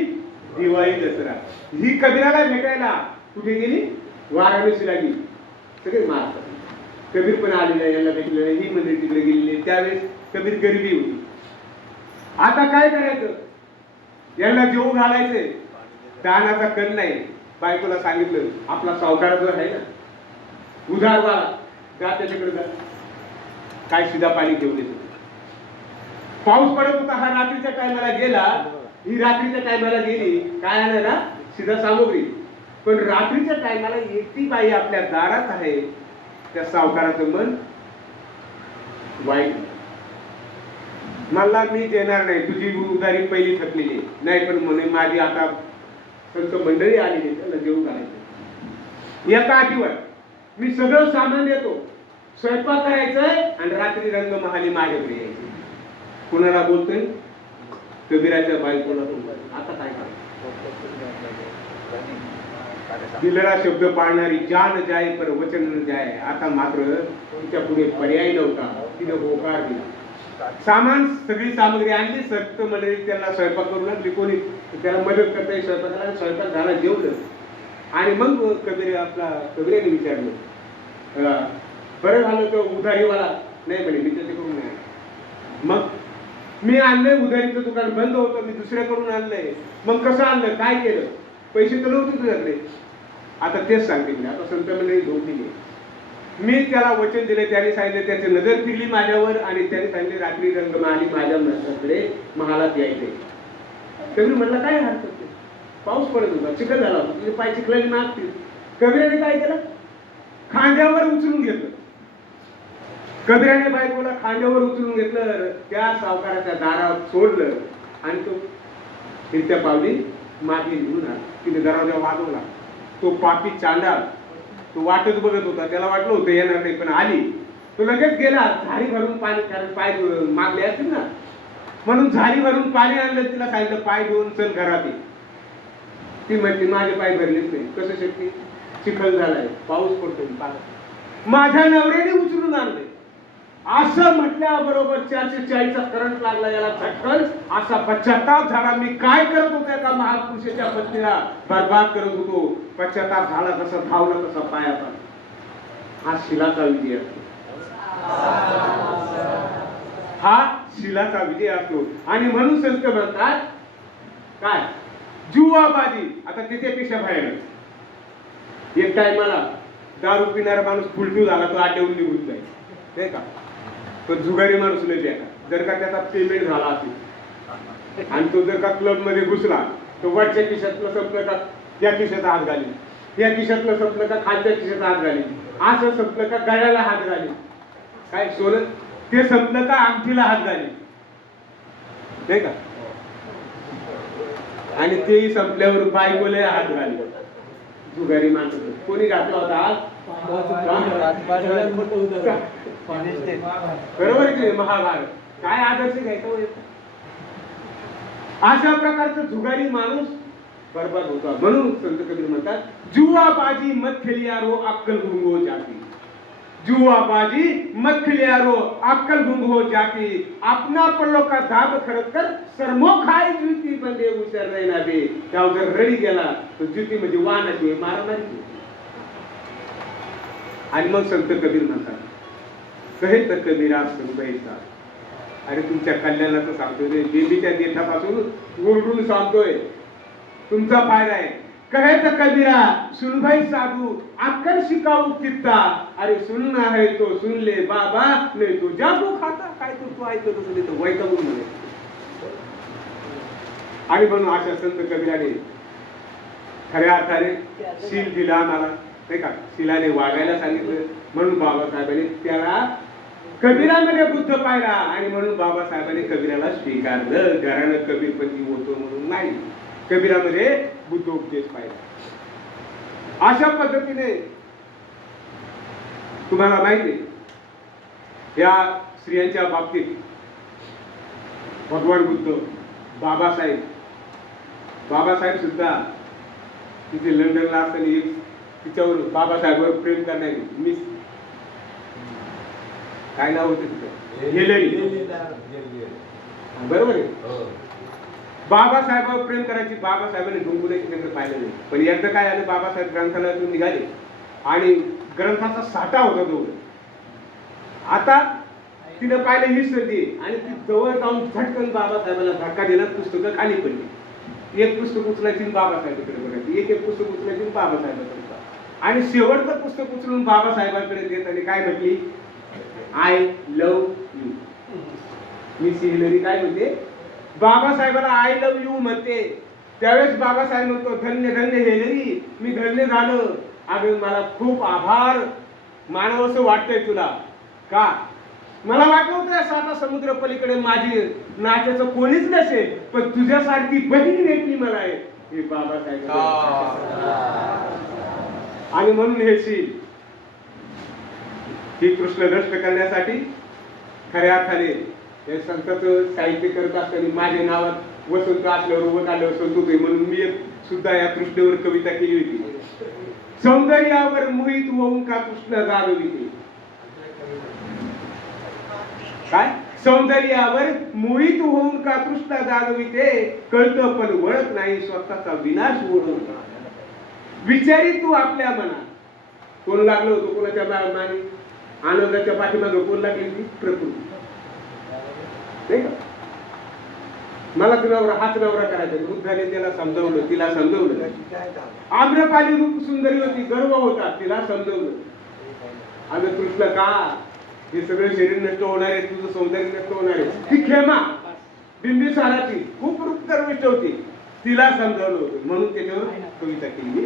दिवाळी दसरा, ही कबीराला भेटायला कुठे गेली? वाराणसीला गेली. सगळे महाराष्ट्रात कबीर पण आलेला, याला भेटलेलं, ही मंडळी तिकडे गेलेली. त्यावेळेस कबीर गरिबी होती. आता काय करायचं? यांना जेवू घालायचंय, दानाचा कण नाही. बायकोला सांगितलं, आपला सावकार जो आहे ना उधारवाला, जा त्याच्याकडे जा, काय शिदा पाणी घेऊन येतो. पाऊस पडत होता, हा रात्रीच्या टायमाला गेला, ही रात्रीच्या टायमाला गेली, काय आणायला? शिदा सामग्री. पण रात्रीच्या टायमाला एकटी बाई आपल्या दारात आहे. त्या सावकाराचं मन वाईट, मला मी देणार नाही, तुझी उधारी पहिली थकलेली नाही, पण म्हणे माझी आता संत मंडळी आलेली, त्यांना जेवू घालायचं. एका अटीवर, मी सगळं सामान देतो, स्वयंपाक करायचंय आणि रात्री रंगमहाली माझ्याकडे यायची. कुणाला बोलतोय? कबीराच्या बायकोला. आता काय करायचं? दिलेला शब्द पाळणारी जान जाय पर वचन न जाय. आता मात्र तिच्या पुढे पर्याय नव्हता, तिने होकार दिला. सामान सगळी सामग्री आणली, सक्त मंडळी त्याला स्वयंपाक करू लागली. कोणी त्याला मदत करता येईल स्वयंपाकाला, स्वयंपाक झाला, जेवलं. आणि मग कबीराने विचारलं, बरं झालं तो उधारीवाला नाही म्हणे, मी त्याच्याकडून नाही. मग मी आणलंय, उधारीचं दुकान बंद होतं, मी दुसऱ्याकडून आणलंय. मग कसं आणलं, काय केलं? पैसे तर नव्हते तुझ्याकडे. आता तेच सांगते मी. आता संत मंडळी झोप दिली. मी त्याला वचन दिले, त्याने सांगितले, त्याची नजर फिरली माझ्यावर आणि त्याने सांगितले रात्री रंगमहाली माझ्या नजरेकडे महालात यायचे. कबीर म्हणला काय हरकत नाही, पाऊस पडत होता, चिखल झाला होता, तुझे पाय चिखलाने मागतील. कबीराने काय केलं? खांद्यावर उचलून घेतलं. कबीराने बायकोला खांद्यावर उचलून घेतलं, त्या सावकाराच्या दारात सोडलं आणि तो फिरत्या पावली मागे निघून आला. तिने दरवाजा वाजवला. तो पापी चांडाळ तो वाटच बघत होता, त्याला वाटलं होतं येणार नाही, पण आली. तो लगेच गेला, झारी भरून पाणी, कारण पाय मागले असतील ना, म्हणून झारी भरून पाणी आणलं. तिला सांगितलं पाय धुवून चल घरात ये. ती म्हणते माझे पाय भरलेच नाही. कसं शक्य? चिखल झालाय, पाऊस पडतोय, माझ्या नवऱ्याने उचलून आणलंय. असं म्हटल्याबरोबर 440चा करंट लागला याला झटकन. असा पश्चाताप झाला, मी काय करत होतो, एका महापुरुषाच्या पत्नीला बरबाद करत होतो. पश्चाताप झाला, कसा धावला तसा पायाचा. हा शिलाचा विजय असतो, हा शिलाचा विजय असतो. आणि म्हणून संत म्हणतात काय, जुवाबाजी. आता तिच्यापेक्षा भयानक, एक टायमाला दारू पिणारा माणूस फुलटू झाला, तो आटेवून निघून जाईल नाही का. पण जुगारी माणूस नाही द्या, जर का त्याचा पेमेंट झाला असेल आणि तो जर का क्लब मध्ये घुसला, तो वरच्या खिशातलं संपलं का त्या खिशात हात घालील, त्या खिशातलं संपलं का खालच्या खिशात हात घालील, असं संपलं का गळ्याला हात घालील, काय सोनं ते संपलं का अंगठीला हात घालील नाही का. आणि तेही संपल्यावर बायकोले हात घालील. जुगारी माणसं कोणी घातला होता आज? बरोबर की महाभारत. काय आदर्श घ्यायचा? अशा प्रकारचं जुगारी माणूस बरबाद होता. म्हणून संत कबीर म्हणतात जुवाबाजी मत खेलियारो अक्कल गुंग हो जाती. जुवाबाजी मत खेलियारो अक्कल गुंग हो जाती. अपना पल्लो का दाब खरत कर सरमो खाय जुती बंदे उसर रहना बे. त्या जर रडी गेला तर जुती म्हणजे वाहनाची मारणारी. आणि मग संत कबीर म्हणतात कहे तर कबीरा संभयचा. अरे तुमच्या कल्याणाचं सांगतोय रे, देवीच्या देठापासून ओरडून सांगतोय, तुमचा फायदा आहे. कहे तर कबीरा सुनभाई साधू अक्कल शिकाऊ कित्ता. अरे सुन आहे तो सुन ले बाबा, नाही तो जाबू खाता. काय तू ऐकत असं नाही तर वैतागून म्हणे. आणि म्हणून अशा संत कबीराने खऱ्या अर्थाने शील दिला आम्हाला नाही का, शिलाने वागायला सांगितलं. म्हणून बाबासाहेबांनी त्याला कबीरामध्ये बुद्ध पाहिला आणि म्हणून बाबासाहेबांनी कबीराला स्वीकारलं. घरानं कबीरपती होतो म्हणून नाही, कबीरामध्ये बुद्ध उपदेश पाहिला. अशा पद्धतीने तुम्हाला माहिती या स्त्रियांच्या बाबतीत भगवान बुद्ध, बाबासाहेब सुद्धा तिथे लंडनला असताना एक तिच्यावर बाबासाहेबांवर प्रेम करणारी मिस काय नाव होते तुझं? हेलेरी. बरोबर आहे. बाबासाहेबांवर प्रेम करायची. बाबासाहेबांनी डोंगुल्याची केंद्र पाहिलं नाही. पण एकदा काय आलं, बाबासाहेब ग्रंथालयातून निघाले आणि ग्रंथाचा साठा होता तो. आता तिनं पाहिलं ही संधी आणि ती जवळ जाऊन झटकन बाबासाहेबांना धक्का दिला. पुस्तकं खाली पडली. एक पुस्तक उचलायची बाबासाहेबांकडे बघायची, एक पुस्तक उचलायची बाबासाहेबांकडे. आणि शेवटचं पुस्तक उचलून बाबासाहेबांकडे देत आणि काय म्हटली? I love you. Miss Hillary काय म्हणते? बाबासाहेबांना आय लव्ह यू म्हणते. त्यावेळेस बाबासाहेब म्हणतो, धन्य धन्य हेलेरी, मी धन्य झालो. अगं मला खूप आभार मानव असं वाटतंय तुला. का? मला वाटलं होतं साता समुद्र पलीकडे माझी नात्याचं कोणीच नसेल, पण तुझ्यासारखी बहीण भेटली मला. हे बाबासाहेब. आणि म्हणून हे शील ही कृष्ण दष्ट करण्यासाठी खऱ्या अर्थाने हे संतांचं साहित्य करत असताना माझ्या नावात वसंत असल्यावर वत आल्यावर संत होते म्हणून मी सुद्धा या कृष्णेवर कविता केली होती. सौंदर्यावर मोहित होऊन का कृष्ण जागविते. काय? सौंदर्यावर मोहित होऊन का कृष्ण जागविते, कळतं पण वळत नाही स्वतःचा विनाश ओढून. विचारी तू आपल्या मनात. कोण लागलं होतं कोणाच्या मागे? आनंदाच्या पाठीमागे कोण लागली? ती प्रकृती. नाही का? मला तुला हाच नवरा करायचा. बुद्धाने त्याला समजवलं, तिला समजवलं. आम्रपाली रूप सुंदरी होती, गर्व होता, तिला समजवलं. अगं कृष्ण का हे सगळं शरीर नष्ट होणार आहे, तुझं सौंदर्य नष्ट होणार आहे. ती खेमा बिंबिसाराची खूप रूप गर्विष्ठ होती, तिला समजावलं होतं. म्हणून त्याच्यावर कविता केली.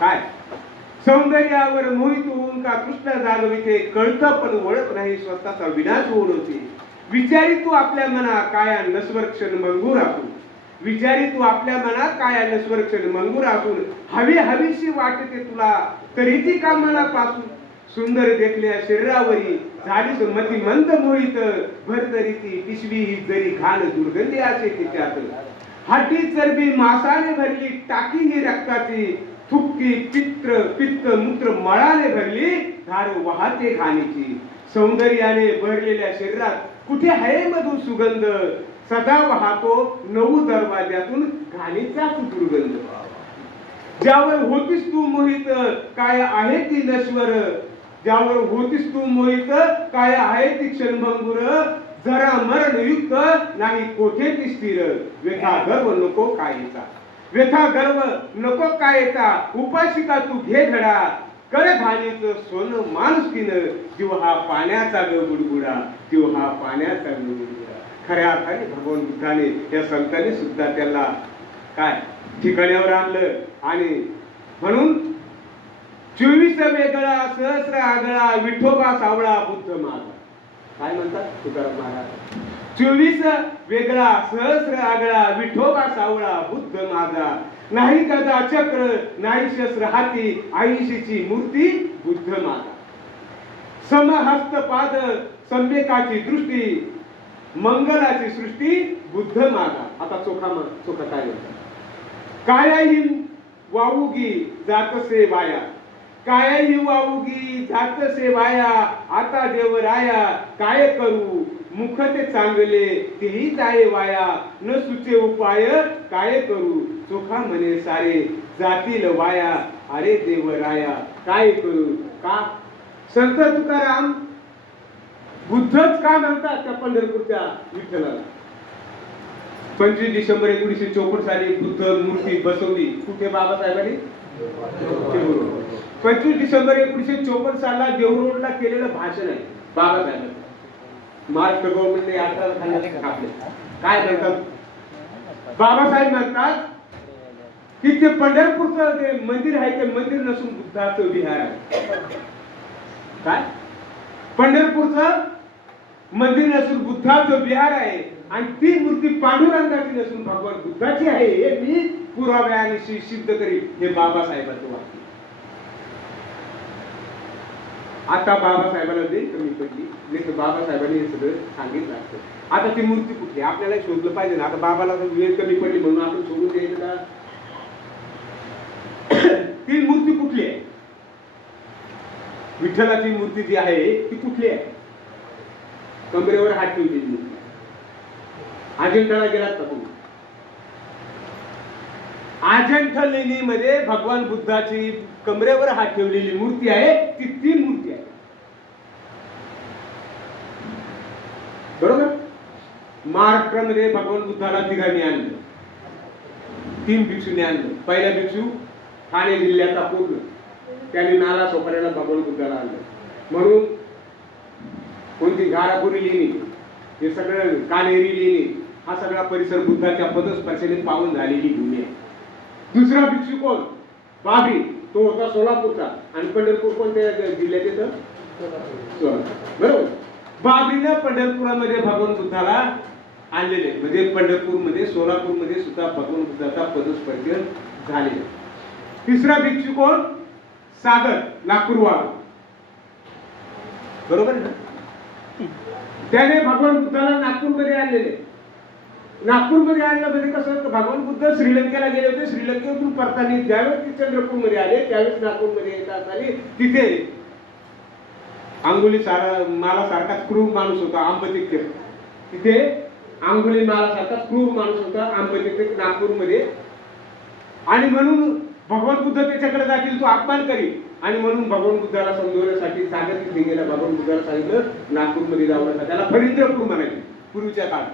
काय? सौंदर्यावर मोहित होऊन का कृष्ण जागविते, कळतं पण वळत नाही स्वतःचा विनाश ओढवते. विचारी तू आपल्या मनात काया नश्वर क्षण मंगूर असून. विचारी तू आपल्या मनात काया नश्वर क्षण मंगूर असून. हवी हवीशी वाटते तुला तरी ती का मनापासून. सुंदर देखल्या शरीरावरी झालीच मती मंद मोहित. भरतरी ती पिशवी ही जरी घाण दुर्गंधी असे तिच्यात. हाटी चरबी मांसाने भरली, टाकी ही रक्ताची. थुक्की पित्त मूत्र मळाने भरली, धार वाहते घाणीची. सौंदर्याने भरलेल्या शरीरात कुठे आहे मधु सुगंध. सदा वाहतो 9 दरवाज्यातून घाणीचाच दुर्गंध. ज्यावर होतीस तू मोहित काय आहे ती नश्वर. ज्यावर होतीस तू मोहित काय आहे ती क्षणभंगुर. जरा मरणयुक्त नाही कोठे ती स्थिर. व्यथा गर्व नको कायचा, व्यथा गर्व नको कायचा. उपाशिका तू घे धडा, कर घाणीचं सोनं माणुसकीनं. जीव हा पाण्याचा ग बुडबुडा, जीव हा पाण्याचा ग बुडबुडा. खऱ्या अर्थाने भगवान बुद्धाने या संतांनी सुद्धा त्याला काय ठिकाण्यावर आणलं. आणि म्हणून 24 वेगळा सहस्र आगळा, विठोबा सावळा बुद्ध माझा. काय म्हणतात तुकाराम महाराज? 24 वेगळा सहस्र आगळा, विठोबा सावळा बुद्ध माझा. नाही गदा चक्र नाही शस्त्र हाती, आईशीची मूर्ती बुद्ध माझा. समहस्त पाद सम्यकाची दृष्टी, मंगलाची सृष्टी बुद्ध माझा. आता चोखा काय म्हणतात? कायाही वाऊगी जातसे वाया, कायाही वाऊगी जातसे वाया. आता देवराया काय करू, मुख ते चांगले तेही जाये वाया. न सुचे उपाय काय करू, चोखा म्हणे सारे जातील वाया. अरे देवराया काय करू. का? संत तुकाराम बुद्धच का म्हणतात त्या पंढरपूरच्या विठ्ठलाला? 25 डिसेंबर 1964 साली बुद्ध मूर्ती बसवली. कुठे? बाबासाहेबांनी 25 डिसेंबर 1964 साला देहू रोडला केलेलं भाषण आहे बाबासाहेबांनी. महाराष्ट्र गव्हर्नमेंटने आपले काय म्हणतात? बाबासाहेब म्हणतात की ते पंढरपूरचं जे मंदिर आहे ते मंदिर नसून बुद्धाचं विहार आहे. काय? पंढरपूरचं मंदिर नसून बुद्धाचं विहार आहे. आणि ती मूर्ती पांडुरंगाची नसून भगवान बुद्धाची आहे. हे मी पुराव्याने सिद्ध करीन. हे बाबासाहेबांचं वाक्य. आता बाबासाहेबांना दे कमी पडली, नाही तर बाबासाहेबांनी हे सगळं सांगितलं असतं. आता ती मूर्ती कुठली आपल्याला शोधलं पाहिजे ना. आता बाबाला वेळ कमी पडली म्हणून आपण सोडून द्यायचं का? ती मूर्ती कुठली आहे? विठ्ठलाची मूर्ती जी आहे ती कुठली आहे? कमरेवर हात ठेवलेली मूर्ती. अजिंठाला गेलात का तुम्ही? अजिंठा लेणीमध्ये भगवान बुद्धाची कमरेवर हात ठेवलेली मूर्ती आहे, ती मूर्ती आहे. बरोबर. महाराष्ट्रामध्ये भगवान बुद्धाला तिघांनी आणलं, 3 भिक्षूंनी आणलं. पहिला भिक्षू ठाणे जिल्ह्याचा पूर्ण, त्याने नाला सोपाऱ्याला भगवान बुद्धाला आणलं. म्हणून कोणती घारापुरी लेणी, हे सगळं कानेरी लेणी, हा सगळा परिसर बुद्धाच्या पदस्पर्शाने पावन झालेली भूमी आहे. दुसरा भिक्षू कोण? बाबरी, तो होता सोलापूरचा. आणि पंढरपूर कोणत्या जिल्ह्यात येतं? बरोबर. बाबरीनं पंढरपुरामध्ये भगवान बुद्धाला आणलेले, म्हणजे पंढरपूरमध्ये सोलापूरमध्ये सुद्धा भगवान बुद्धाचा पदस्पर्श झालेला. तिसरा भिक्षू कोण? सागर, नागपूरवाला. बरोबर ना? त्याने भगवान बुद्धाला नागपूरमध्ये आणलेले. नागपूरमध्ये आणलं म्हणजे कसं, भगवान बुद्ध श्रीलंकेला गेले होते. श्रीलंकेतून परताना ज्यावेळेस ते चंद्रपूरमध्ये आले त्यावेळेस नागपूरमध्ये येतात आले. तिथे अंगुली माला सारखा क्रूर माणूस होता आंबतिक. तिथे अंगुली माला सारखा क्रूर माणूस होता आंबतिक नागपूरमध्ये. आणि म्हणून भगवान बुद्ध त्याच्याकडे जातील, तो अपमान करील. आणि म्हणून भगवान बुद्धाला समजवण्यासाठी सागर तिथे गेला. भगवान बुद्धाला सांगितलं नागपूरमध्ये जाऊ नका. त्याला फरिंद्रपूर म्हणायचे पूर्वीच्या काळात.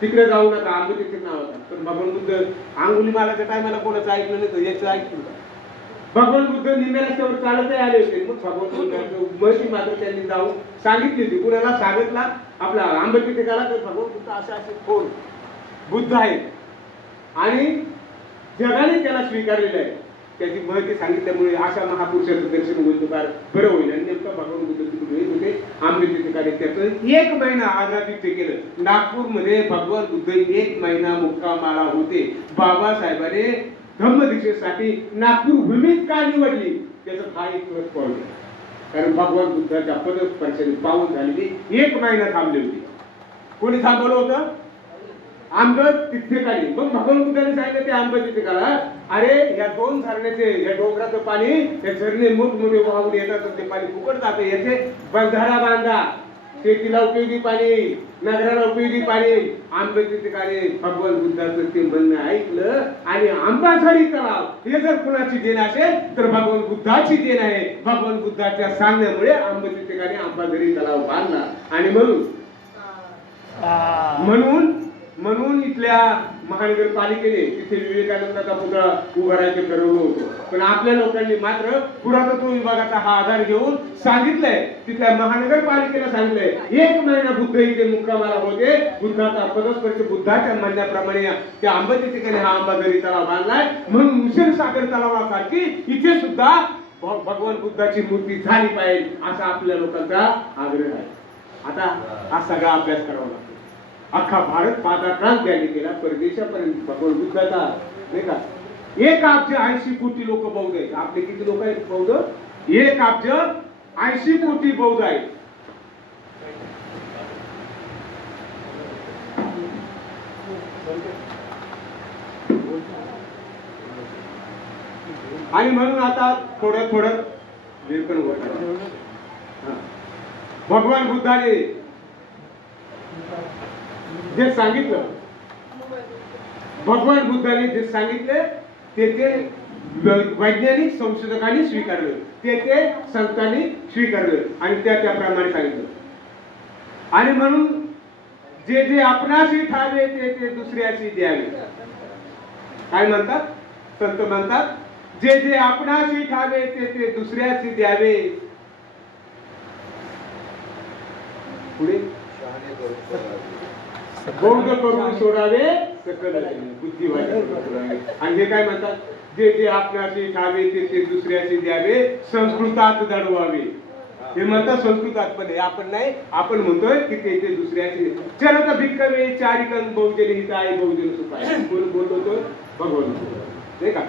तिकडे जाऊ नका, अंबतिक नाव होतं. पण भगवान बुद्ध अंगुली मालाच्या टायमाला कोणाचं ऐकलं नाही, याचं ऐकलं. भगवान बुद्ध निम्या रस्त्यावर चालत आले होते. मग भगवान बुद्धाचं महती मात्र त्यांनी जाऊन सांगितली होती. कुणाला? सागरला, आपला आंबेडकराला. तर भगवान बुद्ध असे कोण बुद्ध आहेत आणि जगाने त्याला स्वीकारलेलं आहे. त्याची महती सांगितल्यामुळे अशा महापुरुषाचं दर्शन होईल, फार बरं होईल. आणि नेमकं भगवान बुद्ध तिकडे येत होते आंबेडकर ठिकाणी. त्याचं 1 महिना आजादी ते केलं. नागपूरमध्ये भगवान बुद्ध 1 महिना मुक्कामाला होते. बाबासाहेबांनी धम्मदीक्षेसाठी नागपूर भूमीच का निवडली, त्याचं हा एक पॉईंट आहे. कारण भगवान बुद्धाच्या पदस्पर्शाने पावन झालेली 1 महिना थांबले होते. कोणी थांबवलं होतं? आंबट तिथे. मग भगवान बुद्धाने सांगितलं ते आंबट तिथे काढा. अरे या 2 झरण्याचे, या डोंगराचं पाणी, हे झरणे मोठमोठे वाहून येतात, ते पाणी फुकट जातं. याचे बंधारा बांधा, शेतीला उपयोगी पाणी, नगराला उपयोगी पाणी. आंबट ठिकाणी भगवान बुद्धाचं ते म्हणणं ऐकलं आणि आंबाझाडी तलाव हे जर कुणाची देण असेल तर भगवान बुद्धाची देण आहे. भगवान बुद्धाच्या सांगण्यामुळे आंबट ठिकाणी आंबाझाडी तलाव बांधला. आणि म्हणून इथल्या महानगरपालिकेने तिथे विवेकानंदाचा पुतळा उभारायचं ठरवलं होतं. पण आपल्या लोकांनी मात्र पुरातत्व विभागाचा हा आधार घेऊन सांगितलंय, तिथल्या महानगरपालिकेला सांगितलंय 1 महिना बुद्ध इथे मुक्कामाला होते. बुद्धाचा पदस्पर्श बुद्धाच्या म्हणण्याप्रमाणे त्या आंबेच्या ठिकाणी हा आंबाझरी तलाव बांधलाय. म्हणून हुसेन सागर तलावासारखी इथे सुद्धा भगवान बुद्धाची मूर्ती झाली पाहिजे असा आपल्या लोकांचा आग्रह आहे. आता हा सगळा अभ्यास करावा लागतो. अख्खा भारत पादाक्रांत त्यांनी केला, परदेशापर्यंत भगवान बुद्धाचा नाही का 1,80 कोटी लोक बौद्ध आहेत. आपले किती लोक आहेत बौद्ध? 1,80 कोटी बौद्ध आहेत. आणि म्हणून आता थोडं लेखन होत आहे. भगवान बुद्धाने जे सांगितलं, भगवान बुद्धाने जे सांगितले ते वैज्ञानिक संशोधकांनी स्वीकारलं, ते संतांनी स्वीकारलं आणि त्याप्रमाणे सांगितलं. आणि म्हणून जे आपणाशी ठावे ते दुसऱ्याशी द्यावे. काय म्हणतात संत? म्हणतात जे आपणाशी ठावे ते दुसऱ्याशी द्यावे. पुढे बौद्ध करून सोडावे सकल बुद्धिवादी. आणि हे काय म्हणतात? जे आपणाशी ठावे ते दुसऱ्याशी द्यावे, संस्कृतात दडवावे. हे म्हणतात संस्कृतात, पण आपण नाही, आपण म्हणतोय की ते दुसऱ्याशी. चरत भिक्कवे चारिकन बहुजन हिताय बहुजन सुखाय. कोण बोलतो? भगवान नाही का?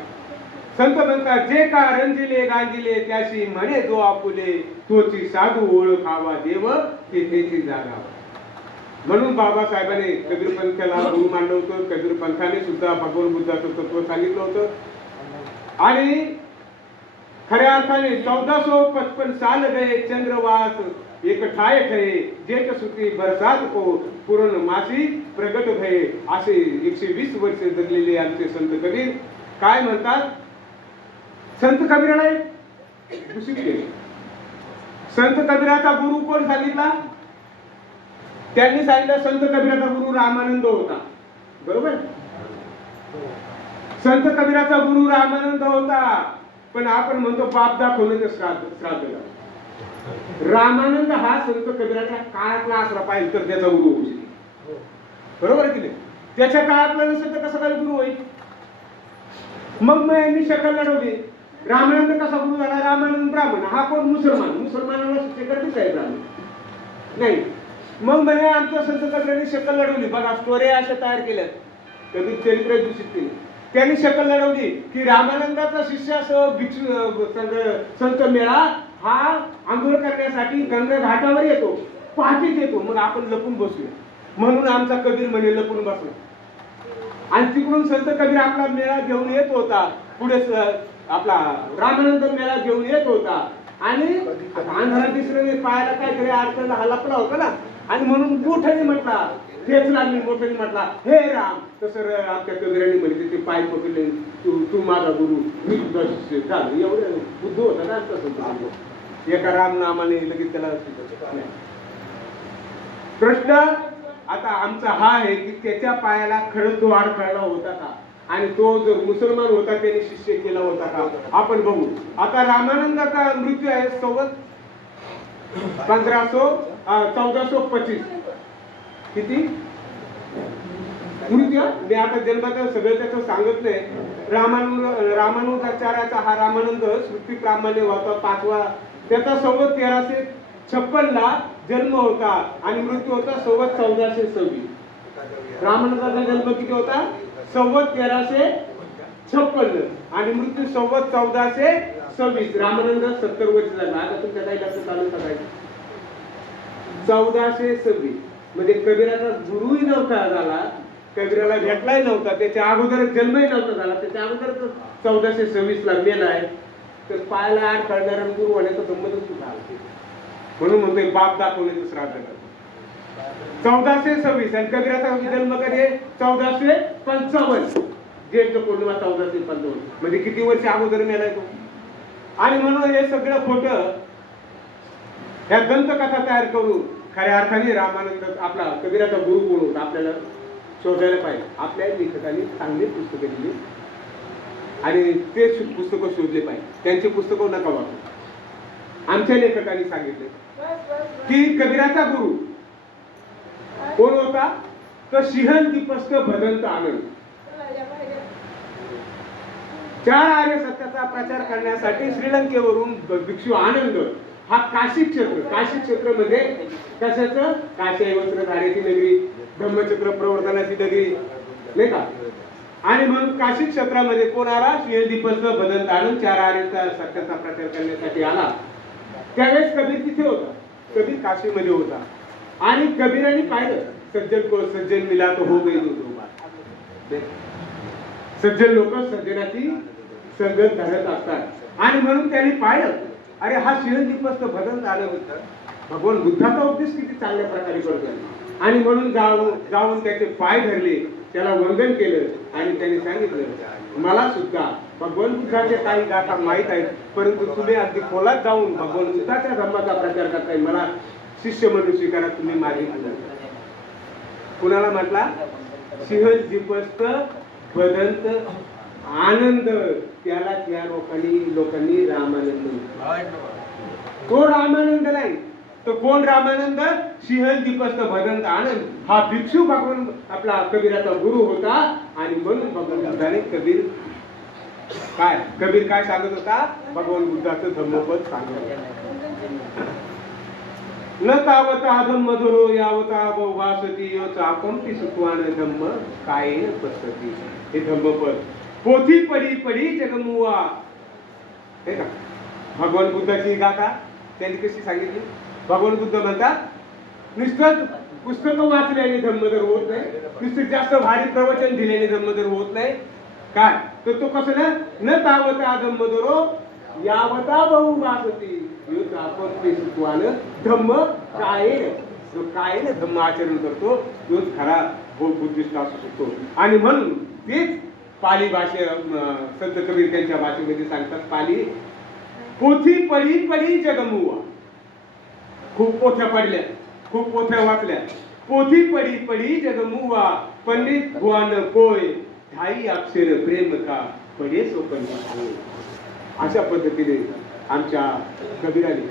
संत म्हणतात जे का रंजिले गांजिले त्याशी म्हणे जो आपुले, तोची साधू ओळखावा देव तेथेची जागा. म्हणून बाबासाहेबांनी कबीर पंथाला गुरु मानलं होतं. कबीर पंथाने सुद्धा भगवान बुद्धाचं तत्व सांगितलं होतं. आणि खऱ्या अर्थाने 1455 साल गए चंद्रवास एक ठाय ठये जेठ सुती बरसात को पूर्ण मासी प्रगट भये. असे 120 वर्ष जगलेले आमचे संत कबीर काय म्हणतात. संत कबीराला एक दूषित केले. संत कबीराचा गुरु कोण सांगितला. त्यांनी सांगितलं संत कबीराचा गुरु रामानंद होता. बरोबर. संत कबीराचा गुरु रामानंद होता. पण आपण म्हणतो बाप दाखवलं श्राद्ध. रामानंद हा संत कबीराच्या काळातला असला पाहिजे तर त्याचा गुरु होऊ शकेल. बरोबर आहे की नाही. त्याच्या काळातला नसेल तर कसा काय गुरु होईल. मग यांनी शक्कल लढवली. रामानंद कसा गुरु झाला. रामानंद ब्राह्मण. हा कोण मुसलमान. मुसलमानाला शिक्षे करतेच आहे ब्राह्मण नाही. मग म्हणे आमच्या संत कबीरांनी शक्कल लढवली. बघा स्टोऱ्या अशा तयार केल्या. कधी चरित्र दूषित केले. त्यांनी शक्कल लढवली की रामानंदाचा शिष्यासह भिक्षू संत मेळा हा आंघोळ करण्यासाठी गंगा घाटावर येतो. पहाटेच येतो. मग आपण लपून बसूया. म्हणून आमचा कबीर म्हणे लपून बसला. आणि तिकडून संत कबीर आपला मेळा घेऊन येत होता. पुढे आपला रामानंद मेळा घेऊन येत होता. आणि अंधारात दिसलं पायाला काहीतरी अडचण हलपला होता ना. आणि म्हणून मोठ्याने म्हटला तेच लागली. मोठ्याने म्हटला हे राम. तसं आमच्या कबीरांनी म्हणले ते पाय पकडले. तू माझा गुरु मी तुझा शिष्य झालं. एवढं बुद्ध होता ना तसं. एका राम नामाने लगेच त्याला प्रश्न आता आमचा हा आहे की त्याच्या पायाला खरंच तो अडखळला होता का. आणि तो जर मुसलमान होता त्याने शिष्य केला होता का आपण बघू. आता रामानंदाचा मृत्यू आहे 1425. किती मृत्यू. मी आता जन्माचं सगळं त्याचं सांगत नाही. रामानुजाचार्याचा हा रामानंद श्रुती प्रामाण्य होता 5वा. त्याचा 1356 ला जन्म होता आणि मृत्यू होता 1426. रामानंदाचा जन्म किती होता 1356 आणि मृत्यू 1426. रामानंद 70 वर्ष झाला. आता तुमच्या काही लक्षात चालू करायचं 1426 म्हणजे कबीराचा गुरुही नव्हता झाला. कबीराला भेटलाही नव्हता. त्याच्या अगोदर जन्मही नव्हता झाला. त्याच्या अगोदर 1426 ला मेलाय. तर पायाला आड काढणारा गुरु होण्याचा संबंधच झाला. म्हणून म्हणतोय बाप दाखवण्याचं श्राद्ध करतो. 1426 आणि कबीराचा जन्म कधी 1455. ज्येष्ठ पौर्णिमा 1455 म्हणजे किती वर्ष अगोदर मेलाय तो. आणि म्हणून हे सगळं खोटं ह्या दंतकथा तयार करून खऱ्या अर्थाने रामानंद आपला कबीराचा गुरु कोण होता आपल्याला शोधायला पाहिजे. आपल्या लेखकांनी चांगली पुस्तकं दिली आणि ते पुस्तकं शोधले पाहिजे. त्यांची पुस्तकं नका वापरू. आमच्या लेखकांनी सांगितले की कबीराचा गुरु कोण होता तर सिंहन दीपस्थ भदंत आनंद. 4 आर्य सत्याचा प्रचार करण्यासाठी श्रीलंकेवरून भिक्षू आनंद हा काशी क्षेत्र मध्ये कशाचं काशी वस्त्र धारेची नगरी धम्मचक्र प्रवर्तनाची नगरी नाही का. आणि म्हणून काशी क्षेत्रामध्ये कोण आला सिंहदीपस्थ भदंत आनंद 4 आर्य सत्याचा प्रचार करण्यासाठी आला. त्यावेळेस कबीर तिथे होता. कबीर काशीमध्ये होता आणि कबीरांनी पाहिलं सज्जन को सज्जन मिला तो हो गई दो बात. सज्जन लोक सज्जनाची संगत धरत असतात आणि म्हणून त्यांनी पाहिलं अरे हा सिंहदीपस्थ भदंत आलं होतं. भगवान बुद्धाचा उपदेश किती चांगल्या प्रकारे करतोय. आणि म्हणून जाऊन त्याचे पाय धरले. त्याला वंदन केलं आणि त्यांनी सांगितलं मला सुद्धा भगवान बुद्धाच्या काही गाथा माहीत आहेत परंतु तुम्ही अगदी खोलात जाऊन भगवान बुद्धाच्या धर्माचा प्रचार करताय. मला शिष्य म्हणून स्वीकारा. तुम्ही माझे कुणाला म्हटला सिंहदीपस्थ भदंत आनंद. त्याला त्या लोकांनी रामानंद. तो रामानंद नाही तर कोण रामानंद सिंहदीपस्थ भदंत आनंद हा भिक्षू भगवान आपला कबीराचा गुरु होता. आणि म्हणून भगवान बुद्धाने कबीर काय सांगत होता भगवान बुद्धाचं धम्मपद सांगत. न तावता धम्म धरो यावता बहुभासती यो चाकंपी सुत्वान धम्म काय पसती. हे धम्मपद पोथी पडी जगमुवा. हे का भगवान बुद्धाची गाथा त्यांनी कशी सांगितली. भगवान बुद्ध म्हणतात नुसतं पुस्तकं वाचल्याने धम्मधर होत नाही. नुसतं जास्त भारी प्रवचन दिल्याने धम्मधर होत नाही. काय तर तो कसं ना न तावता धम्मधरो यावता बहुभासती. यो तापत्य सुतवानं धम्म कायेन, जो कायेन धम्म आचरण करतो तोच खरा बुद्धिस्ट असू शकतो. आणि म्हणून तेच पाली भाषे संत कबीर त्यांच्या भाषेमध्ये सांगतात, पाली पोथी पडी पडी जगमुवा. खूप पोथ्या पडल्या, खूप पोथ्या वाचल्या. पोथी पडी पडी जगमुवा, पंडित भुवन कोय, ढाई अक्षर प्रेम का पडे सोपन. अशा पद्धतीने आमच्या कबीराने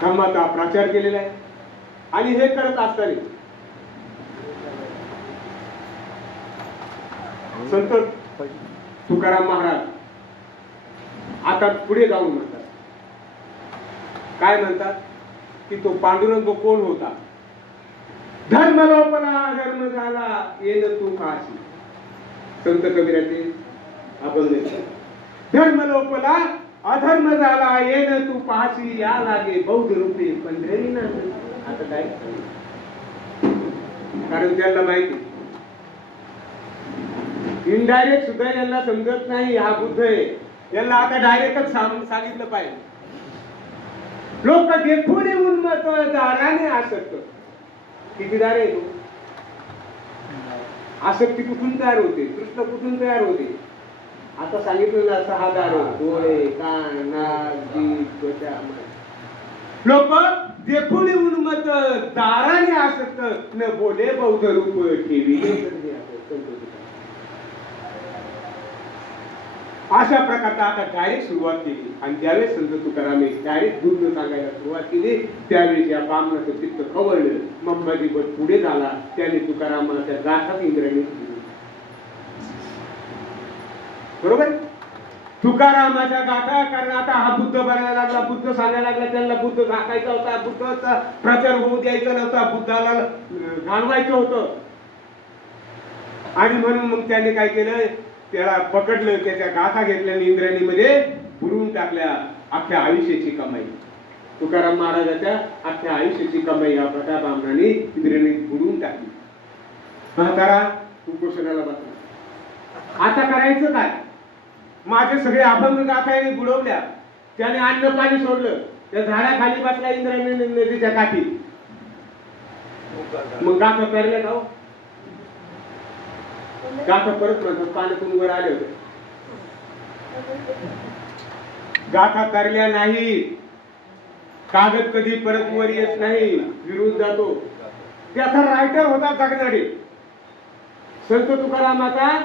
धम्माचा प्रचार केलेला आहे. आणि हे करत असताना संत तुकाराम महाराज आता पुढे जाऊन म्हणतात, काय म्हणतात की तो पांडुरंग कोण होता. धर्म लोपला धर्म झाला येन तू काशी. संत कबीराचे अभंग. धर्म लोपला अधर्म झाला येन तू पाहशी, या लागे बौद्ध रूपे पंढरी ना. आता काय, कारण त्यांना माहिती इनडायरेक्ट सुद्धा यांना समजत नाही हा बुद्ध आहे. यांना आता डायरेक्टच सांगितलं पाहिजे. लोक देखून उन्मत दाराने आसक्त. किती दार आहे तो? आसक्ती कुठून तयार होते, कृष्ण कुठून तयार होते. आता सांगितलं ना, 6 दार, डोळे, कान, नाक, जीभ, त्वचा. लोक देखून उन्मत दाराने आसक्त, न बोले बौद्ध रूप ठेविले. अशा प्रकारचा आता डायरेक्ट सुरुवात केली. आणि ज्यावेळेस संत तुकाराम डायरेक्ट दूध सांगायला सुरुवात केली, त्यावेळेस या बामणाचं चित्त खवळलं. मंबाजी पुढे झाला. त्याने तुकारामाच्या गाठात इंद्रायणी बरोबर तुकारामाच्या गाथा. कारण आता हा बुद्ध बनायला लागला, बुद्ध सांगायला लागला. त्यांना बुद्ध दाखायचा होता, बुद्धाचा प्रचार होऊ द्यायचा नव्हता, बुद्धाला घालवायचं होतं. आणि म्हणून मग त्याने काय केलं, त्याला पकडलं, त्याच्या गाथा घेतल्या, इंद्रायणीमध्ये बुडवून टाकल्या. अख्ख्या आयुष्याची कमाई, तुकाराम महाराजाच्या अख्ख्या आयुष्याची कमाई या भटा बामणाने इंद्रायणीत बुडवून टाकली. म्हातारा उपोषणाला बसला. आता करायचं काय? माझे सगळे अभंग गाथाने बुडवल्या. त्याने अन्न पाणी सोडलं. त्या झाडाखाली बसला इंद्रायणी नदीच्या काठी. मग गाथा पेरल्या का? गाथा परत म्हणतात पाण्यातून वर आले होते. गाथा तरल्या नाही. कागद कधी परत वर येत नाही, विरुद्ध जातो. त्याचा रायटर होता जगणारे. संत तुकारामाचा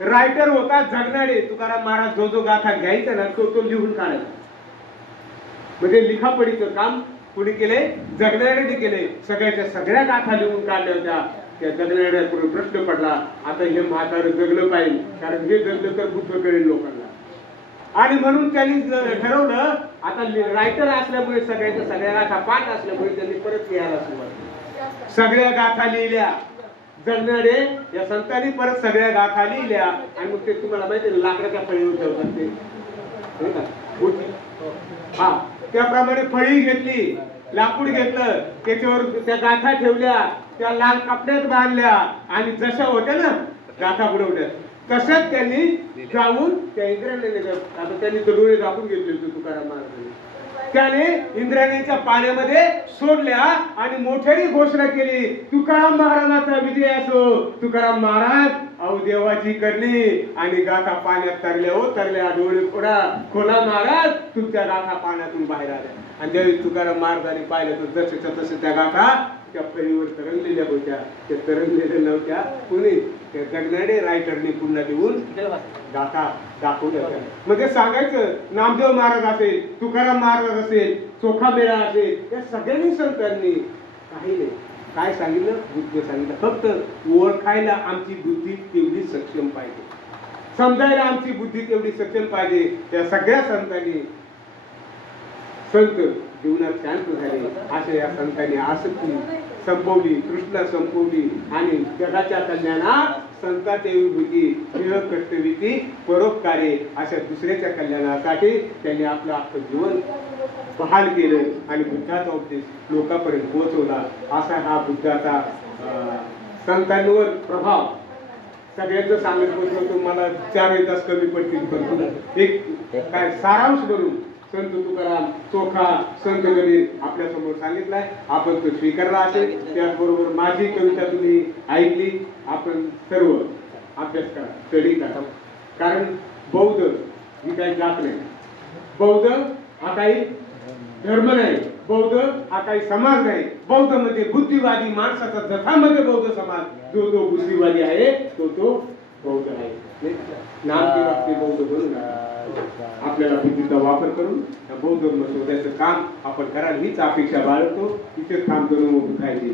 रायटर होता जगणारे. तुकाराम महाराज जो जो गाथा घ्यायचा ना, तो लिहून काढायचा. म्हणजे लिखापडीचं काम कुणी केले? जगणाऱ्याने केले. सगळ्याच्या सगळ्या गाथा लिहून काढल्या होत्या. त्या जगणाऱ्यापुढे प्रश्न पडला, आता हे म्हातारं जगलं पाहिजे, कारण हे जगलं तर बुद्ध करेल लोकांना. आणि म्हणून त्यांनी ठरवलं, आता रायटर असल्यामुळे सगळ्याच्या सगळ्या गाथा पाठ असल्यामुळे त्यांनी परत लिहायला सुरुवात. सगळ्या गाथा लिहिल्या. जगणारे या संतांनी परत सगळ्या गाथा लिहिल्या. आणि मग ते तुम्हाला माहिती लाकडाच्या फळीवर ठेवतात ते. हा, त्याप्रमाणे फळी घेतली, लाकूड घेतलं, त्याच्यावर त्या गाथा ठेवल्या, त्या लाल कपड्यात बांधल्या. आणि जशा होत्या ना गाथा बुडवल्या, तशाच त्यांनी जाऊन त्या इंद्रायणी, आता त्यांनी तर डोळे दाखवून घेतले होते तुकाराम महाराजांनी. त्याने इंद्रायणीच्या पाण्यामध्ये सोडल्या आणि मोठ्याने घोषणा केली, तुकाराम महाराजांचा विजय असो. तुकाराम महाराज अहो देवाची करणी. आणि गाथा पाण्यात तरल्या, हो तरल्या, डोळे खोला महाराज, तुमच्या गाथा पाण्यातून बाहेर आल्या. आणि ज्यावेळी तुकाराम महाराजांनी पाहिलं तर जसच्या तसं त्या गाथा त्या फळीवर तरंगलेल्या होत्या. त्या तरंगलेल्या नव्हत्या, कुणी त्या जगणारे रायटरने पुन्हा लिहून गाथा दाखवल्या होत्या. म्हणजे सांगायचं, नामदेव महाराज असेल, तुकाराम महाराज असेल, चोखामेळा असेल, या सगळ्यांनी संतांनी काही नाही काय सांगितलं, बुद्ध सांगितलं. फक्त ओळखायला आमची बुद्धी तेवढी सक्षम पाहिजे, समजायला आमची बुद्धी तेवढी सक्षम पाहिजे. त्या सगळ्या संतांनी संत जीवनात शांत झाले. अशा या संतांनी आसक्ती संपवली, कृष्णा संपवली. आणि जगाच्या कल्याणात संतांची विभूती, देह कर्तव्यती, परोपकारे अशा दुसऱ्याच्या कल्याणासाठी त्यांनी आपलं अख्खं जीवन बहाल केलं. आणि बुद्धाचा उपदेश लोकांपर्यंत पोहोचवला. असा हा बुद्धाचा संतांवर प्रभाव. सगळ्यांचं सांगत पोहोचवतो, मला 4 तास कमी पडतील, पण एक काय सारांश करून संत तुकाराम चोखा संत कबीर आपल्या समोर सांगितलाय, आपण तो स्वीकारला असेल. त्याचबरोबर माझी कविता तुम्ही ऐकली. आपण सर्व अभ्यास करा, स्टडी करा. कारण बौद्ध ही काही जात नाही, बौद्ध हा काही धर्म नाही, बौद्ध हा काही समाज नाही. बौद्ध म्हणजे बुद्धिवादी माणसाचा जथामध्ये बौद्ध समाज. जो जो बुद्धिवादी आहे तो बौद्ध आहे. नाम की बाबतीत बौद्ध बनून आपल्याला बुद्धीचा वापर करून बौद्ध धर्म शोधायचं काम आपण कराल हीच अपेक्षा बाळगतो. इथेच काम करून खायची.